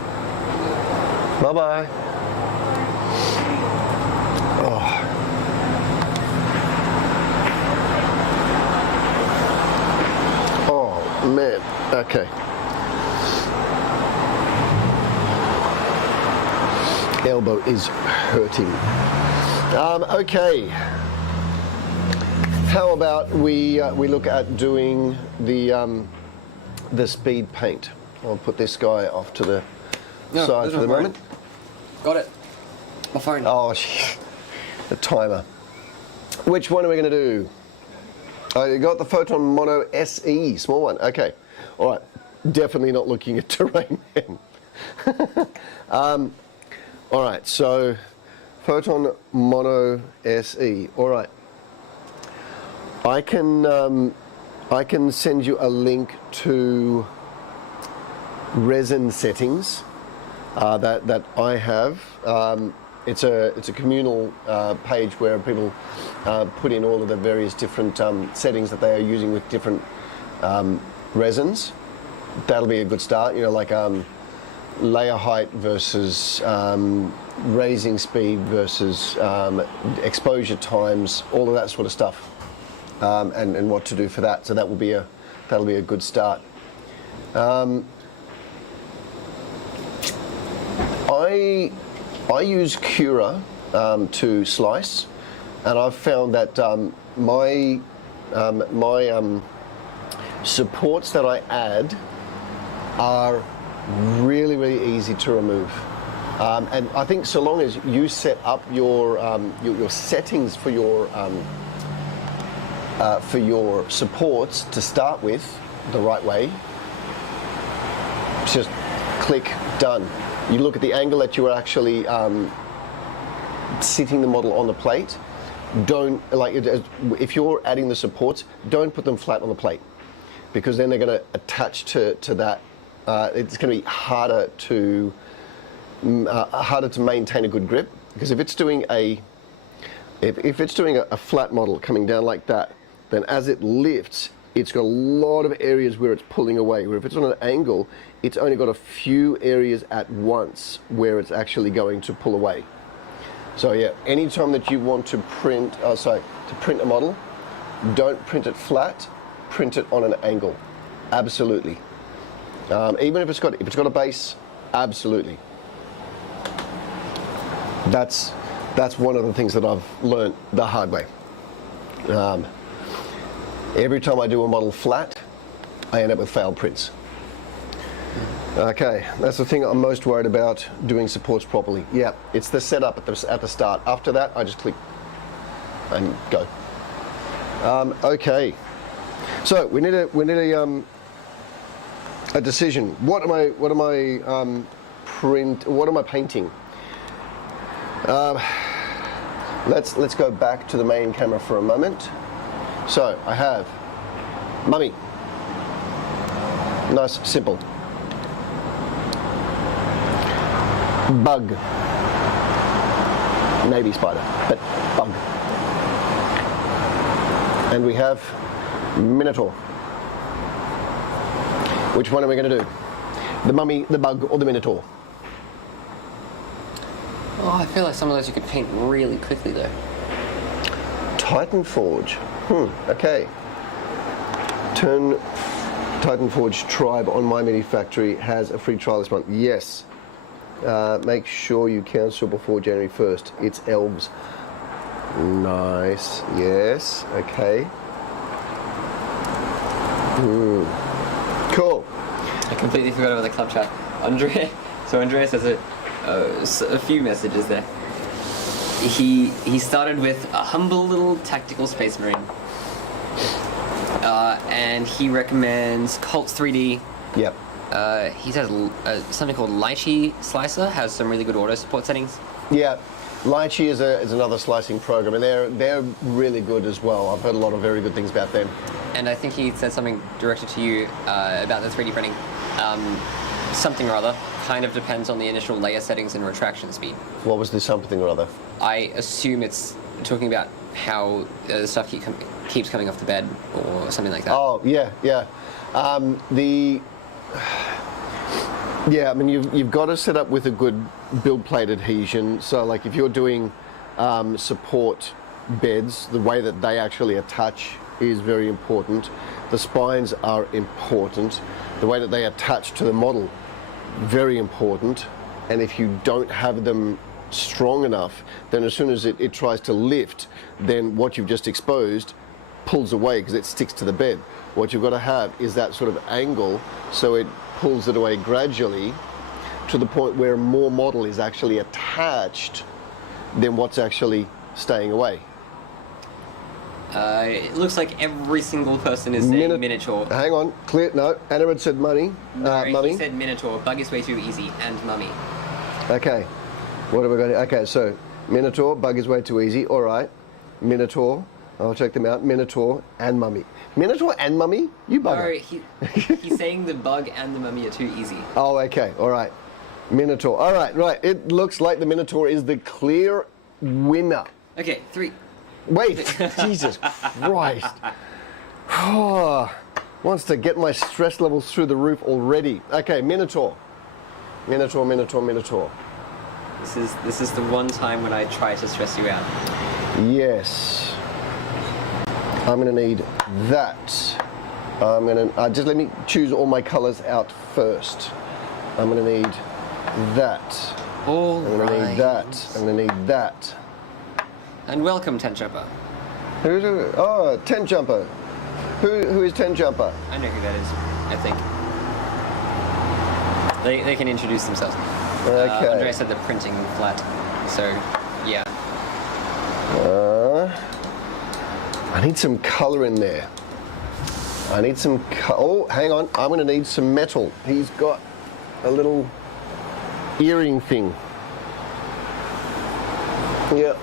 Bye-bye. Man, okay. Elbow is hurting. Okay. How about we look at doing the speed paint? I'll put this guy off to the side for the moment. Got it. My phone. Oh, the timer. Which one are we going to do? You got the Photon Mono SE, small one. Okay, all right. Definitely not looking at terrain then. All right, so Photon Mono SE. All right. I can send you a link to resin settings that I have. It's a communal page where people put in all of the various different settings that they are using with different resins. That'll be a good start. You know, like layer height versus raising speed versus exposure times, all of that sort of stuff. and what to do for that. So that'll be a good start. I use Cura to slice, and I've found that my supports that I add are really, really easy to remove. And I think so long as you set up your settings for your supports to start with the right way, just click, done. You look at the angle that you are actually sitting the model on the plate. Don't, like, if you're adding the supports, don't put them flat on the plate, because then they're going to attach to that. It's going to be harder to maintain a good grip, because if it's doing a flat model coming down like that, then as it lifts, it's got a lot of areas where it's pulling away. Where if it's on an angle, it's only got a few areas at once where it's actually going to pull away. So yeah, anytime that you want to print a model, don't print it flat, print it on an angle. Absolutely. Even if it's got a base, absolutely. That's one of the things that I've learned the hard way. Every time I do a model flat, I end up with failed prints. Okay, that's the thing I'm most worried about, doing supports properly. Yeah, it's the setup at the start. After that, I just click and go. Okay, so we need a decision. What am I painting? Let's go back to the main camera for a moment. So I have mummy. Nice, simple. Bug. Maybe spider, but bug. And we have Minotaur. Which one are we going to do? The mummy, the bug, or the Minotaur? Oh, I feel like some of those you could paint really quickly though. Titan Forge. Okay. Turn Titan Forge Tribe on My Mini Factory has a free trial this month. Yes. Make sure you cancel before January 1st. It's elves. Nice. Yes. Okay. Cool. I completely forgot about the club chat. Andreas has a few messages there. He started with a humble little tactical space marine, and he recommends Colts 3D. Yep. He says something called Lychee Slicer has some really good auto support settings. Yeah, Lychee is another slicing program, and they're really good as well. I've heard a lot of very good things about them. And I think he said something directed to you about the 3D printing. Something or other. Kind of depends on the initial layer settings and retraction speed. What was the something or other? I assume it's talking about how the stuff keeps coming off the bed or something like that. Oh, yeah. Yeah, I mean, you've got to set up with a good build plate adhesion. So, like, if you're doing support beds, the way that they actually attach is very important. The spines are important. The way that they attach to the model, very important. And if you don't have them strong enough, then as soon as it tries to lift, then what you've just exposed pulls away because it sticks to the bed. What you've got to have is that sort of angle so it pulls it away gradually to the point where more model is actually attached than what's actually staying away. It looks like every single person is saying Minotaur. Hang on, clear. No, Annabeth said money. Mummy. He said Minotaur. Bug is way too easy, and mummy. Okay, what have we got? Okay, so Minotaur, bug is way too easy. All right, Minotaur. I'll check them out. Minotaur and mummy. Minotaur and mummy? You bugger. No, he's saying the bug and the mummy are too easy. Oh, okay. All right. Minotaur. All right, right. It looks like the Minotaur is the clear winner. Okay, 3. Wait, Jesus Christ. Wants to get my stress levels through the roof already. Okay, Minotaur. Minotaur, Minotaur, Minotaur. This is the one time when I try to stress you out. Yes. I'm going to need that. I'm going to just let me choose all my colors out first. I'm going to need that. All I'm going to need that. I'm going to need that. And welcome, Tent Jumper. Who's Tent Jumper? Who is Tent Jumper? I know who that is, I think. They can introduce themselves. Okay. Andre said they're printing flat, so yeah. I need some color in there. I need some. Oh, hang on. I'm going to need some metal. He's got a little earring thing. Yeah.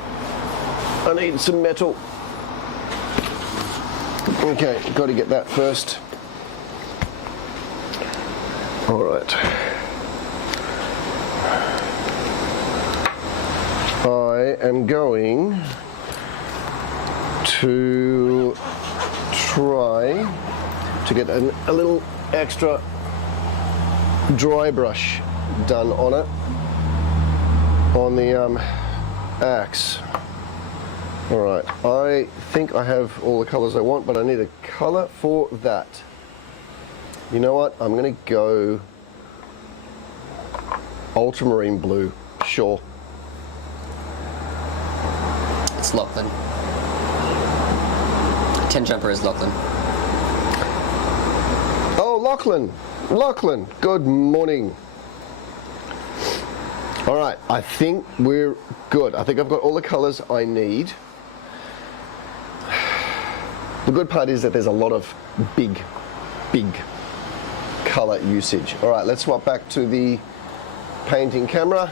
I need some metal. Okay, got to get that first. All right. I am going to try to get a little extra dry brush done on it, on the axe. All right, I think I have all the colors I want, but I need a color for that. You know what? I'm going to go ultramarine blue. Sure. It's Lachlan. Tent Jumper is Lachlan. Oh, Lachlan. Lachlan, good morning. All right, I think we're good. I think I've got all the colors I need. The good part is that there's a lot of big color usage. All right, let's swap back to the painting camera.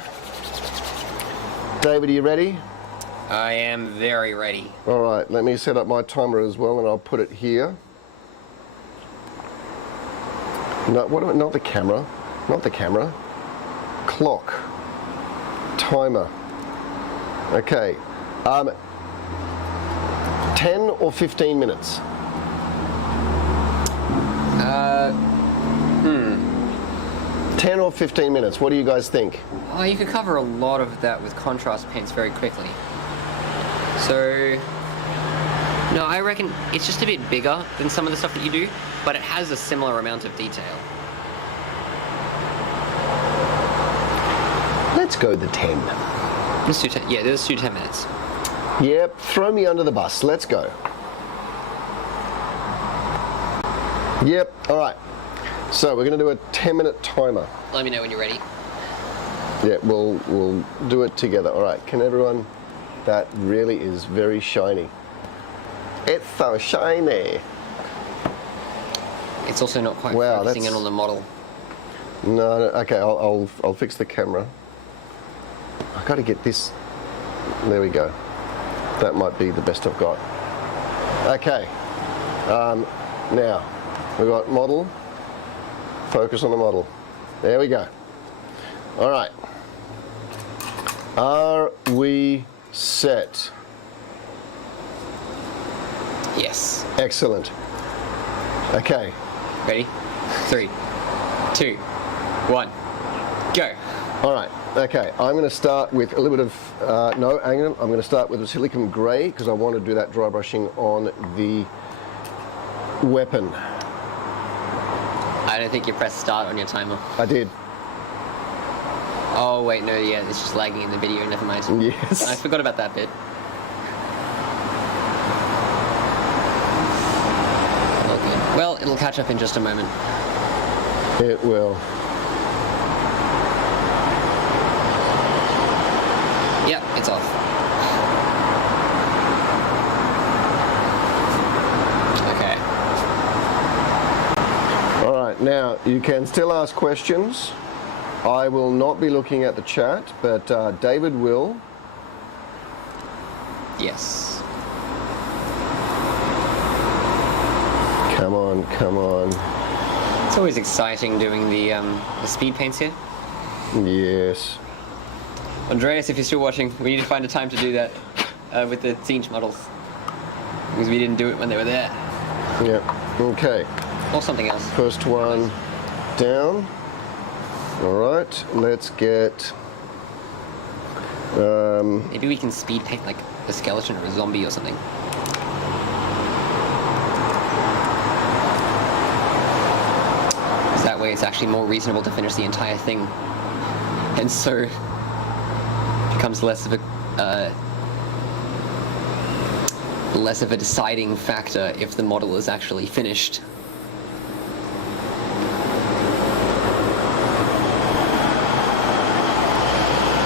David, are you ready? I am very ready. All right, let me set up my timer as well, and I'll put it here. No, not the camera. Not the camera. Clock. Timer. Okay. 10 or 15 minutes? 10 or 15 minutes. What do you guys think? Oh, you could cover a lot of that with contrast paints very quickly. So, no, I reckon it's just a bit bigger than some of the stuff that you do, but it has a similar amount of detail. Let's go the 10. Let's do 10. Yeah, let's do 10 minutes. Yep, throw me under the bus. Let's go. Yep, all right. So we're going to do a 10-minute timer. Let me know when you're ready. Yeah, we'll do it together. All right, can everyone... That really is very shiny. It's so shiny. It's also not quite focusing in on the model. No, okay, I'll fix the camera. I got to get this. There we go. That might be the best I've got. Okay. Now we've got model. Focus on the model. There we go. All right. Are we set? Yes. Excellent. Okay. Ready? 3, 2, 1, go. All right. Okay. I'm going to start with a little bit of no, hang on. I'm going to start with a silicon grey because I want to do that dry brushing on the weapon. I don't think you pressed start on your timer. I did. Oh wait, no, yeah, it's just lagging in the video. Never mind. Yes. I forgot about that bit. Okay. Well, it'll catch up in just a moment. It will. Yep, it's off. Okay. All right. Now you can still ask questions. I will not be looking at the chat, but David will. Yes. Come on, come on. It's always exciting doing the speed paints here. Yes. Andreas, if you're still watching, we need to find a time to do that with the Zinch models. Because we didn't do it when they were there. Yep. Okay. Or something else. First one down. All right. Let's get... Maybe we can speed paint like a skeleton or a zombie or something. it's actually more reasonable to finish the entire thing, and so it becomes less of a deciding factor if the model is actually finished.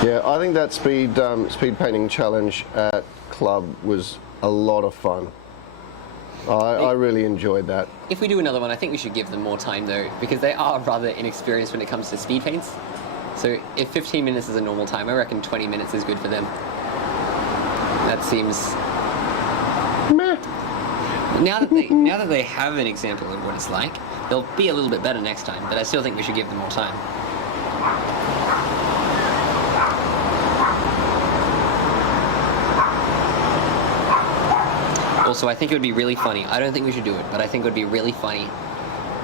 Yeah, I think that speed painting challenge at club was a lot of fun. I really enjoyed that. If we do another one, I think we should give them more time though, because they are rather inexperienced when it comes to speed paints. So if 15 minutes is a normal time, I reckon 20 minutes is good for them. That seems... Meh. Now that they have an example of what it's like, they'll be a little bit better next time, but I still think we should give them more time. Also, I think it would be really funny. I don't think we should do it, but I think it would be really funny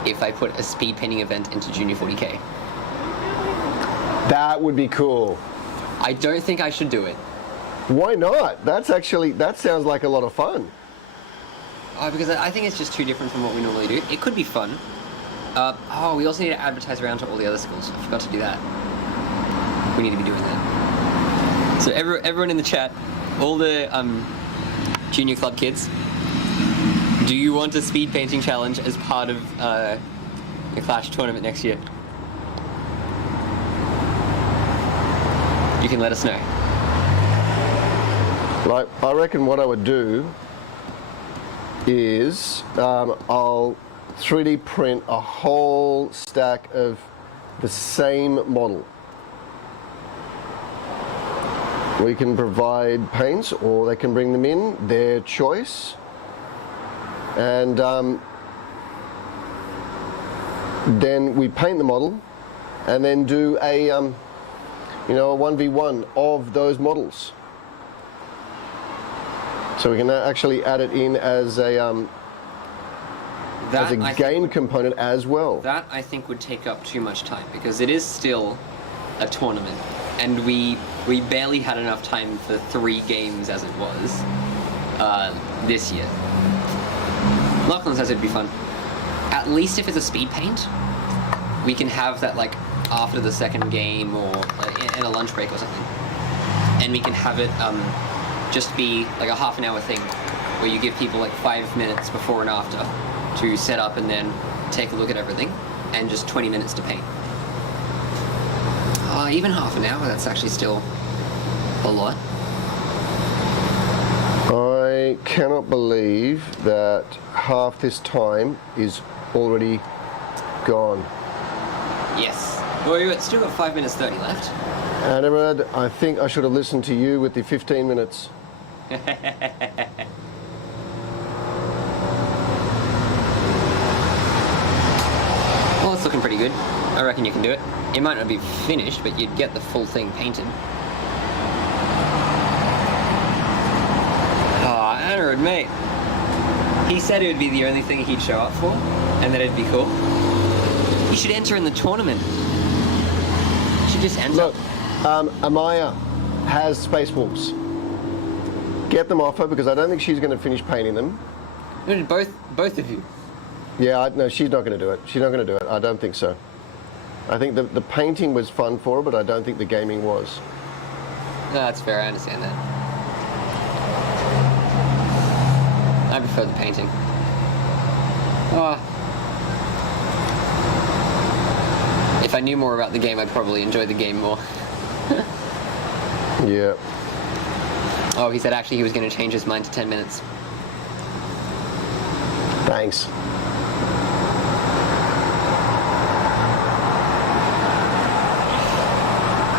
if I put a speed painting event into Junior 40K. That would be cool. I don't think I should do it. Why not? That sounds like a lot of fun. Because I think it's just too different from what we normally do. It could be fun. We also need to advertise around to all the other schools. I forgot to do that. We need to be doing that. So everyone in the chat, all the junior club kids, do you want a speed painting challenge as part of the Clash tournament next year? You can let us know. Like, I reckon what I would do is I'll 3D print a whole stack of the same model. We can provide paints, or they can bring them in, their choice. And then we paint the model and then do a 1v1 of those models. So we can actually add it in as a game component as well. That I think would take up too much time, because it is still a tournament, and we barely had enough time for 3 games as it was this year. Lachlan says it'd be fun. At least if it's a speed paint, we can have that like after the second game or in a lunch break or something, and we can have it just be like a half an hour thing where you give people like 5 minutes before and after to set up and then take a look at everything, and just 20 minutes to paint. Even half an hour, that's actually still a lot. I cannot believe that half this time is already gone. Yes. Well, we've still got 5 minutes 30 left. And Emerald, I think I should have listened to you with the 15 minutes. Well, it's looking pretty good. I reckon you can do it. It might not be finished, but you'd get the full thing painted. Honored, mate. He said it would be the only thing he'd show up for, and that it'd be cool. You should enter in the tournament. You should just enter. Look, Amaya has Space Wolves. Get them off her, because I don't think she's going to finish painting them. No, both of you. Yeah, no, she's not going to do it. She's not going to do it. I don't think so. I think the painting was fun for her, but I don't think the gaming was. No, that's fair. I understand that. I prefer the painting. If I knew more about the game, I'd probably enjoy the game more. Yeah. Oh, he said actually he was going to change his mind to 10 minutes. Thanks.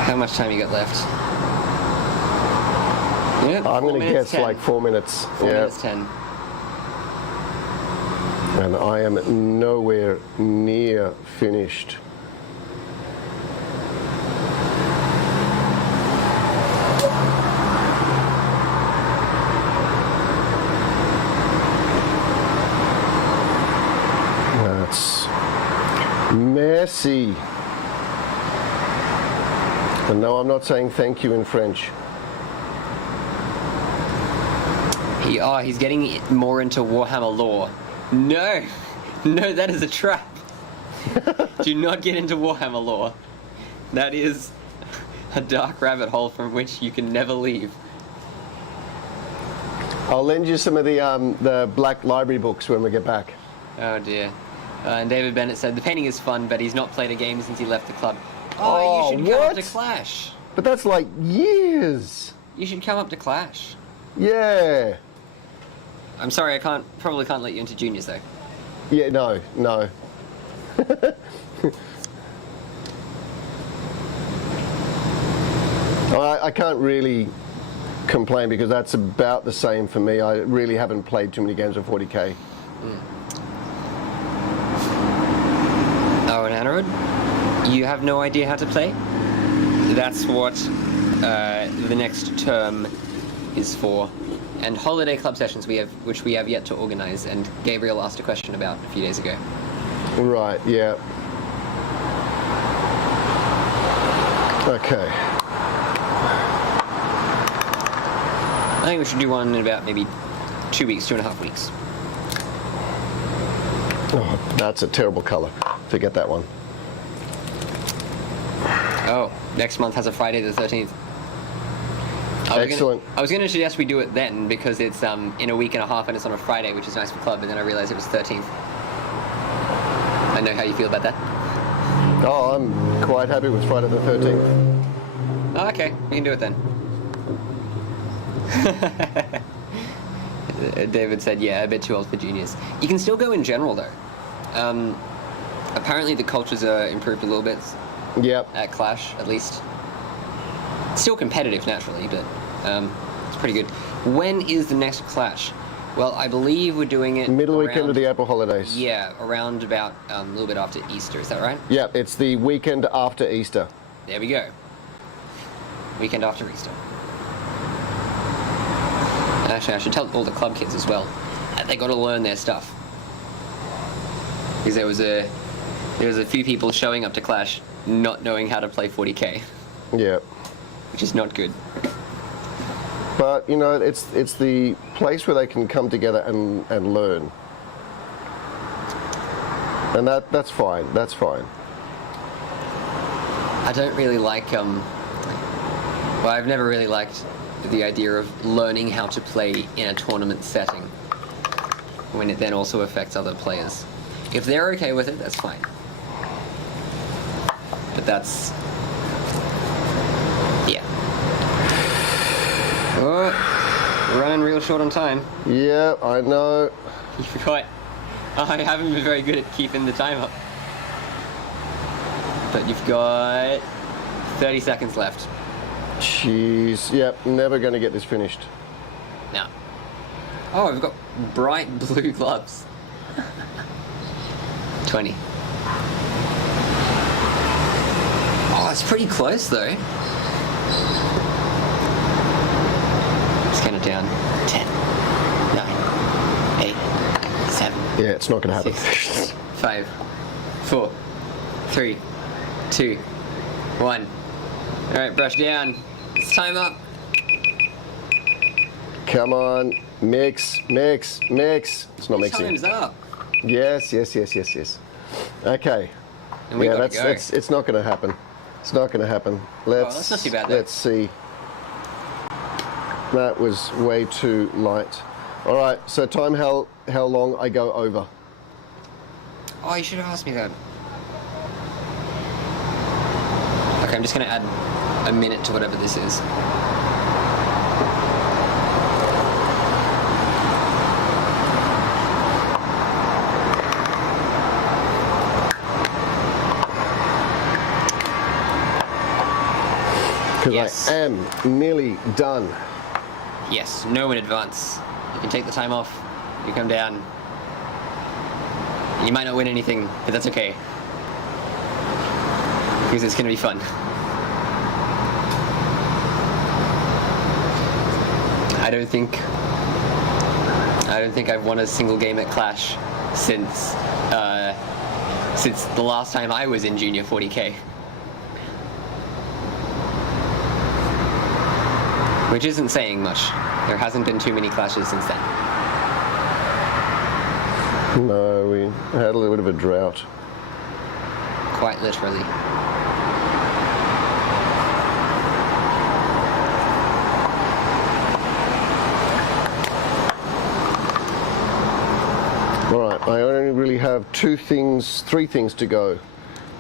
How much time you got left? Yep, I'm going to guess 10. like 4 minutes. 4 minutes 10. And I am nowhere near finished. That's messy. And no, I'm not saying thank you in French. He's getting more into Warhammer lore. No, that is a trap. Do not get into Warhammer lore. That is a dark rabbit hole from which you can never leave. I'll lend you some of the Black Library books when we get back. Oh dear. And David Bennett said, the painting is fun, but he's not played a game since he left the club. Oh, you should come up to Clash. But that's like years. You should come up to Clash. Yeah. I'm sorry, I probably can't let you into juniors though. Yeah, no. I can't really complain because that's about the same for me. I really haven't played too many games of 40k. Oh, and Anarid, you have no idea how to play? That's what the next term is for. And holiday club sessions which we have yet to organize, and Gabriel asked a question about a few days ago. Right, yeah. Okay. I think we should do one in about maybe 2 weeks, 2.5 weeks. Oh, that's a terrible color. Forget that one. Oh, next month has a Friday the 13th. Excellent. I was going to suggest we do it then because it's in a week and a half and it's on a Friday, which is nice for club, and then I realized it was 13th. I know how you feel about that. Oh, I'm quite happy with Friday the 13th. Oh, okay, we can do it then. David said, yeah, a bit too old for juniors. You can still go in general though. Apparently the cultures are improved a little bit. Yep. At Clash, at least. Still competitive, naturally, but it's pretty good. When is the next Clash? Well, I believe we're doing it middle weekend of the April holidays. Yeah, around about a little bit after Easter. Is that right? Yeah, it's the weekend after Easter. There we go. Weekend after Easter. Actually, I should tell all the club kids as well. They got to learn their stuff. Because there was a few people showing up to Clash not knowing how to play 40k. Yeah. Which is not good. But you know, it's the place where they can come together and learn. And that's fine. That's fine. I don't really like well, I've never really liked the idea of learning how to play in a tournament setting when it then also affects other players. If they're okay with it, that's fine. But that's... yeah. Oh, we're running real short on time. Yeah, I know. You forgot. I haven't been very good at keeping the time up. But you've got 30 seconds left. Jeez, yep, never going to get this finished. Now. Oh, we've got bright blue gloves. 20. Oh, it's pretty close though. Let's count it down. 10, 9, 8, 7. Yeah, it's not going to happen. 6, 5, 4, 3, 2, 1. Alright, brush down. It's time up. Come on, mix. It's not mixing. Time's up. Yes. Okay. And we gotta go. It's not going to happen. It's not going to happen. That's not too bad though. Let's see. That was way too light. All right. So time how long I go over? Oh, you should have asked me that. Okay, I'm just going to add a minute to whatever this is. Because Yes. I am nearly done. Yes, no in advance. You can take the time off, you come down. You might not win anything, but that's okay. Because it's going to be fun. I don't think I've won a single game at Clash since the last time I was in Junior 40k. Which isn't saying much. There hasn't been too many clashes since then. No, we had a little bit of a drought. Quite literally. Alright, I only really have three things to go.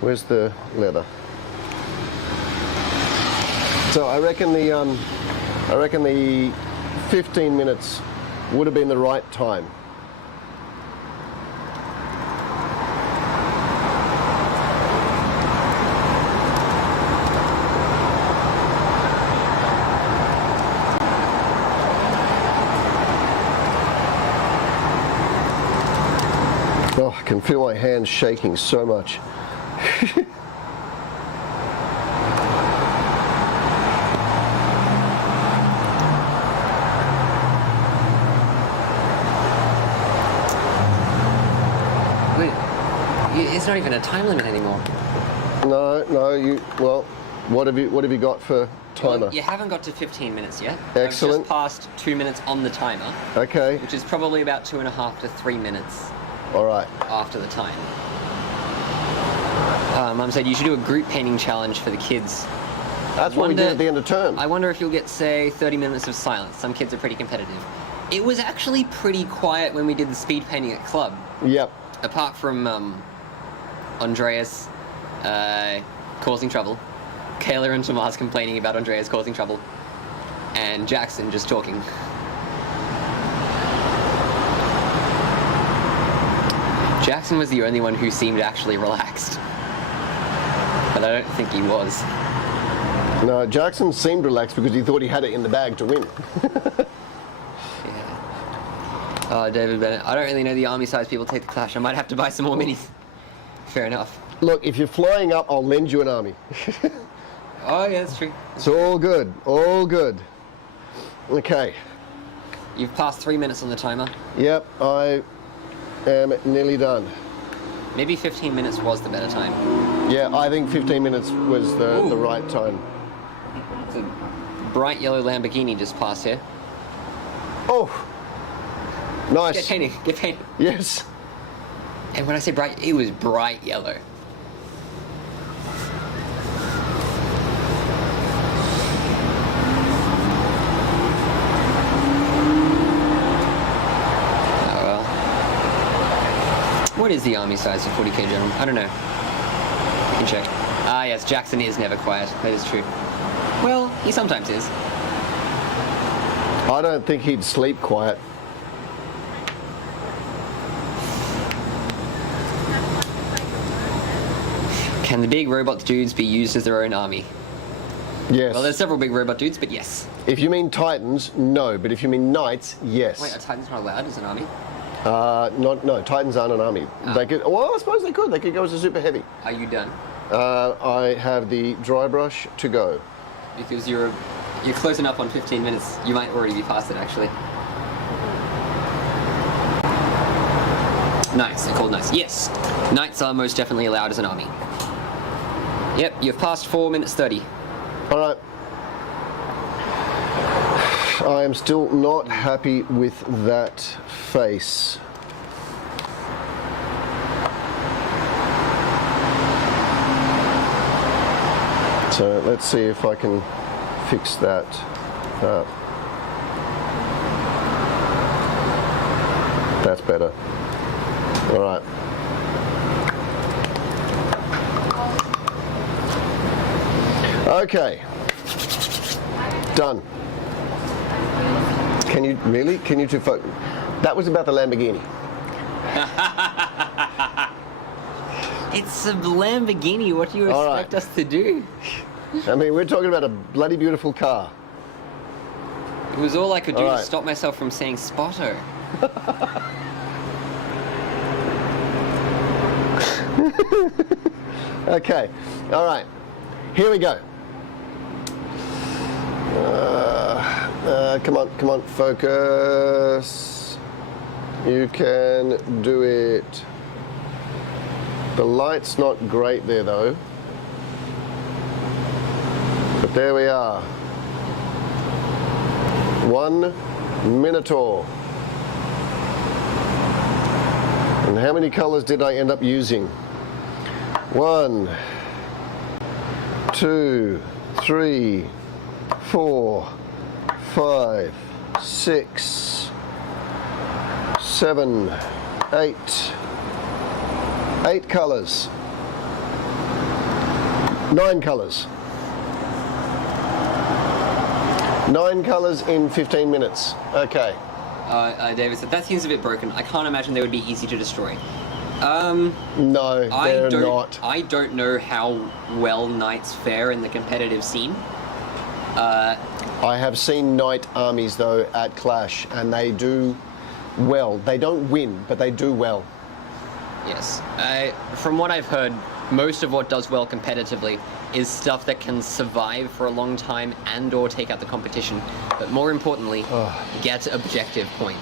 Where's the leather? So I reckon the 15 minutes would have been the right time. Oh, I can feel my hands shaking so much. It's not even a time limit anymore. No, well, what have you got for timer? Well, you haven't got to 15 minutes yet. Excellent. I've just passed 2 minutes on the timer. Okay. Which is probably about 2.5 to 3 minutes Alright. after the time. Mum said you should do a group painting challenge for the kids. That's what we did at the end of term. I wonder if you'll get, say, 30 minutes of silence. Some kids are pretty competitive. It was actually pretty quiet when we did the speed painting at club. Yep. Apart from Andreas causing trouble, Kayla and Tomas complaining about Andreas causing trouble, and Jackson just talking. Jackson was the only one who seemed actually relaxed, but I don't think he was. No, Jackson seemed relaxed because he thought he had it in the bag to win. Yeah. Oh, David Bennett. I don't really know the army size people take the Clash. I might have to buy some more minis. Fair enough. Look, if you're flying up, I'll lend you an army. Oh, yeah, that's true. It's all good, all good. Okay. You've passed 3 minutes on the timer. Yep, I am nearly done. Maybe 15 minutes was the better time. Yeah, I think 15 minutes was the right time. It's a bright yellow Lamborghini just passed here. Oh! Nice. Get painting, get painting. Yes. And when I say bright, it was bright yellow. Oh well. What is the army size of 40k general? I don't know. We can check. Ah yes, Jackson is never quiet. That is true. Well, he sometimes is. I don't think he'd sleep quiet. Can the big robot dudes be used as their own army? Yes. Well, there's several big robot dudes, but yes. If you mean Titans, no. But if you mean Knights, yes. Wait, are Titans not allowed as an army? No, Titans aren't an army. They could. Well, I suppose they could. They could go as a super heavy. Are you done? I have the dry brush to go. Because you're close enough on 15 minutes. You might already be past it, actually. Knights, they're called knights. Yes, knights are most definitely allowed as an army. Yep, you've passed 4 minutes 30. All right. I am still not happy with that face. So let's see if I can fix that up. That's better. All right. Okay. Done. Can you really? Can you two focus? That was about the Lamborghini. It's a Lamborghini. What do you All expect right. us to do? I mean, we're talking about a bloody beautiful car. It was all I could do All to right. stop myself from saying Spotto. Okay. All right. Here we go. Come on, focus. You can do it. The light's not great there though. But there we are. 1 Minotaur. And how many colors did I end up using? 1, 2, 3, 4, 5, 6, 7, 8. 8 colours. 9 colours. 9 colours in 15 minutes. Okay. David said, that seems a bit broken. I can't imagine they would be easy to destroy. No, they're not. I don't know how well knights fare in the competitive scene. I have seen knight armies though at Clash, and they do well. They don't win, but they do well. Yes. From what I've heard, most of what does well competitively is stuff that can survive for a long time and or take out the competition. But more importantly, get objective point,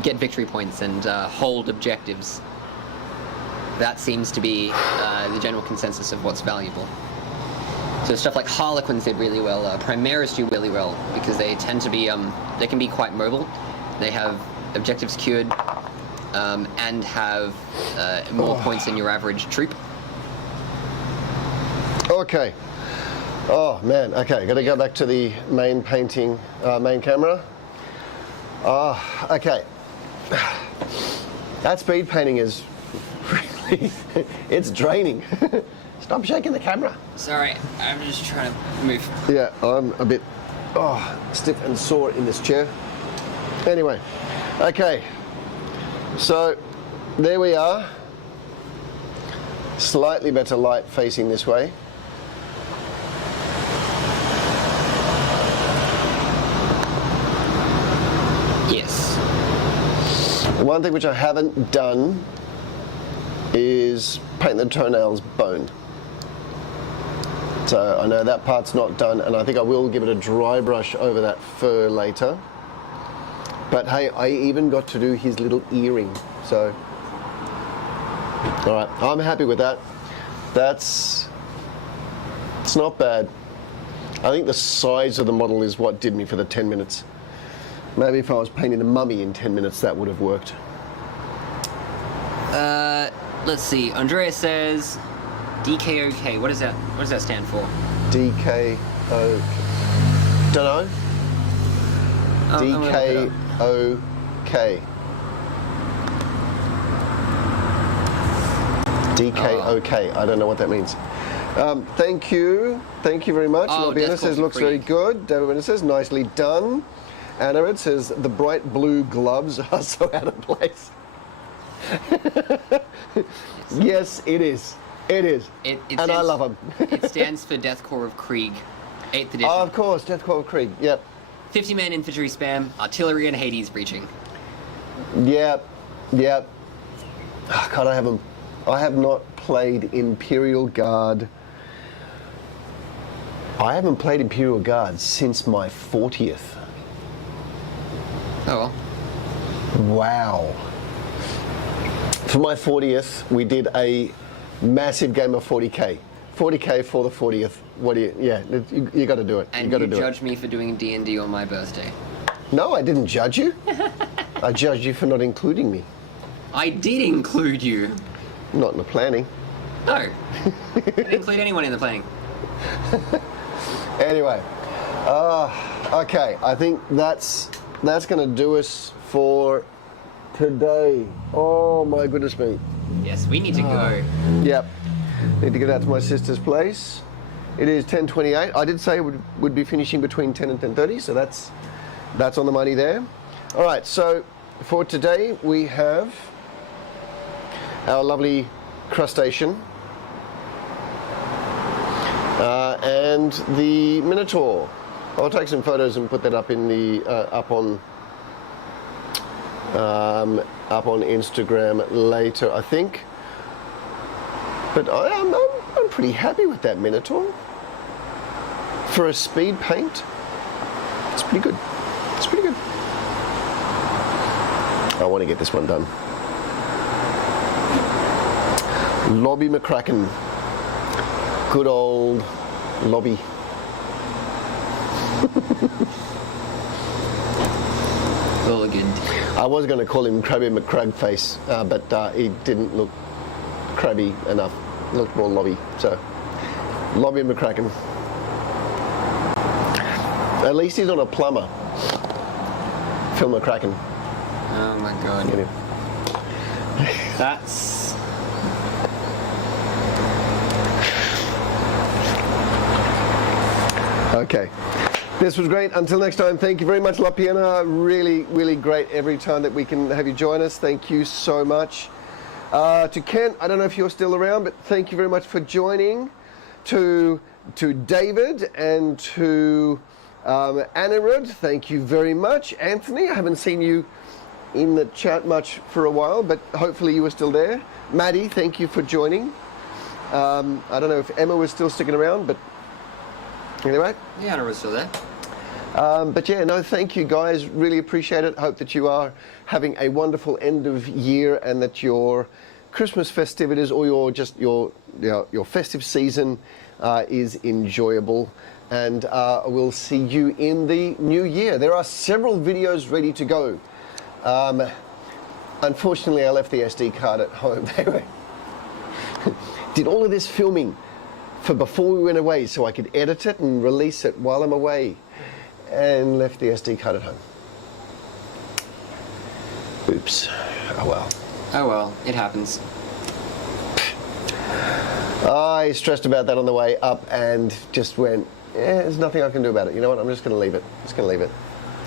get victory points and hold objectives. That seems to be the general consensus of what's valuable. So stuff like Harlequins did really well, Primaris do really well because they tend to be, they can be quite mobile. They have objectives cured and have more points than your average troop. Okay. Oh man. Okay. Got to go back to the main painting, main camera. Okay. That speed painting is really, it's draining. Stop shaking the camera. Sorry, I'm just trying to move. Yeah, I'm a bit stiff and sore in this chair. Anyway, okay. So there we are. Slightly better light facing this way. Yes. The one thing which I haven't done is paint the toenails bone. So I know that part's not done, and I think I will give it a dry brush over that fur later. But hey, I even got to do his little earring, so all right, I'm happy with that. It's not bad. I think the size of the model is what did me for the 10 minutes. Maybe if I was painting the mummy in 10 minutes, that would have worked. Let's see. Andrea says DKOK. What is that? What does that stand for? DKO. Don't know. DKOK. DKOK. I don't know what that means. Thank you. Thank you very much. Lobiana says looks very good. David Winner says nicely done. Anna says the bright blue gloves are so out of place. Yes, it is. It is. And I love them. It stands for Death Corps of Krieg, 8th edition. Oh, of course, Death Corps of Krieg. Yep. 50-man infantry spam, artillery and Hades breaching. Yep. Yep. Oh, God, I have not played Imperial Guard. I haven't played Imperial Guard since my 40th. Oh well. Wow. For my 40th, we did a massive game of 40k. 40k for the 40th. What do you? Yeah, you got to do it. And you judged me for doing D&D on my birthday. No, I didn't judge you. I judged you for not including me. I did include you. Not in the planning. No. I didn't include anyone in the planning. Anyway, okay. I think that's going to do us for today. Oh my goodness me. Yes, we need to go. Yep. Need to get out to my sister's place. It is 10:28. I did say would be finishing between 10 and 10:30, so that's on the money there. All right. So for today we have our lovely crustacean and the Minotaur. I'll take some photos and put that up in the up on Instagram later, I think. But I'm pretty happy with that Minotaur. For a speed paint, it's pretty good. It's pretty good. I want to get this one done. Lobby McCracken. Good old Lobby. All good. I was going to call him Krabby McCragface, but he didn't look crabby enough. looked more lobby. So, Lobby McCracken. At least he's not a plumber. Phil McCracken. Oh my god. Get him. That's... Okay. This was great. Until next time, thank you very much, La Piana. Really, really great every time that we can have you join us. Thank you so much. To Kent, I don't know if you're still around, but thank you very much for joining. To David and to Anirudh, thank you very much. Anthony, I haven't seen you in the chat much for a while, but hopefully you were still there. Maddie, thank you for joining. I don't know if Emma was still sticking around, but anyway. Yeah, I was still there. But yeah, no, thank you guys. Really appreciate it. Hope that you are having a wonderful end of year and that your Christmas festivities or your festive season is enjoyable. And we'll see you in the new year. There are several videos ready to go. Unfortunately, I left the SD card at home. Did all of this filming for before we went away so I could edit it and release it while I'm away, and left the SD card at home. Oops. Oh well. Oh well, it happens. I stressed about that on the way up and just went, yeah, there's nothing I can do about it. You know what? I'm just going to leave it. Just going to leave it.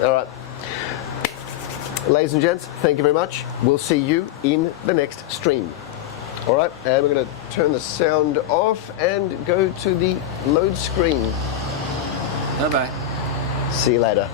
All right. Ladies and gents, thank you very much. We'll see you in the next stream. All right, and we're going to turn the sound off and go to the load screen. Bye-bye. See you later.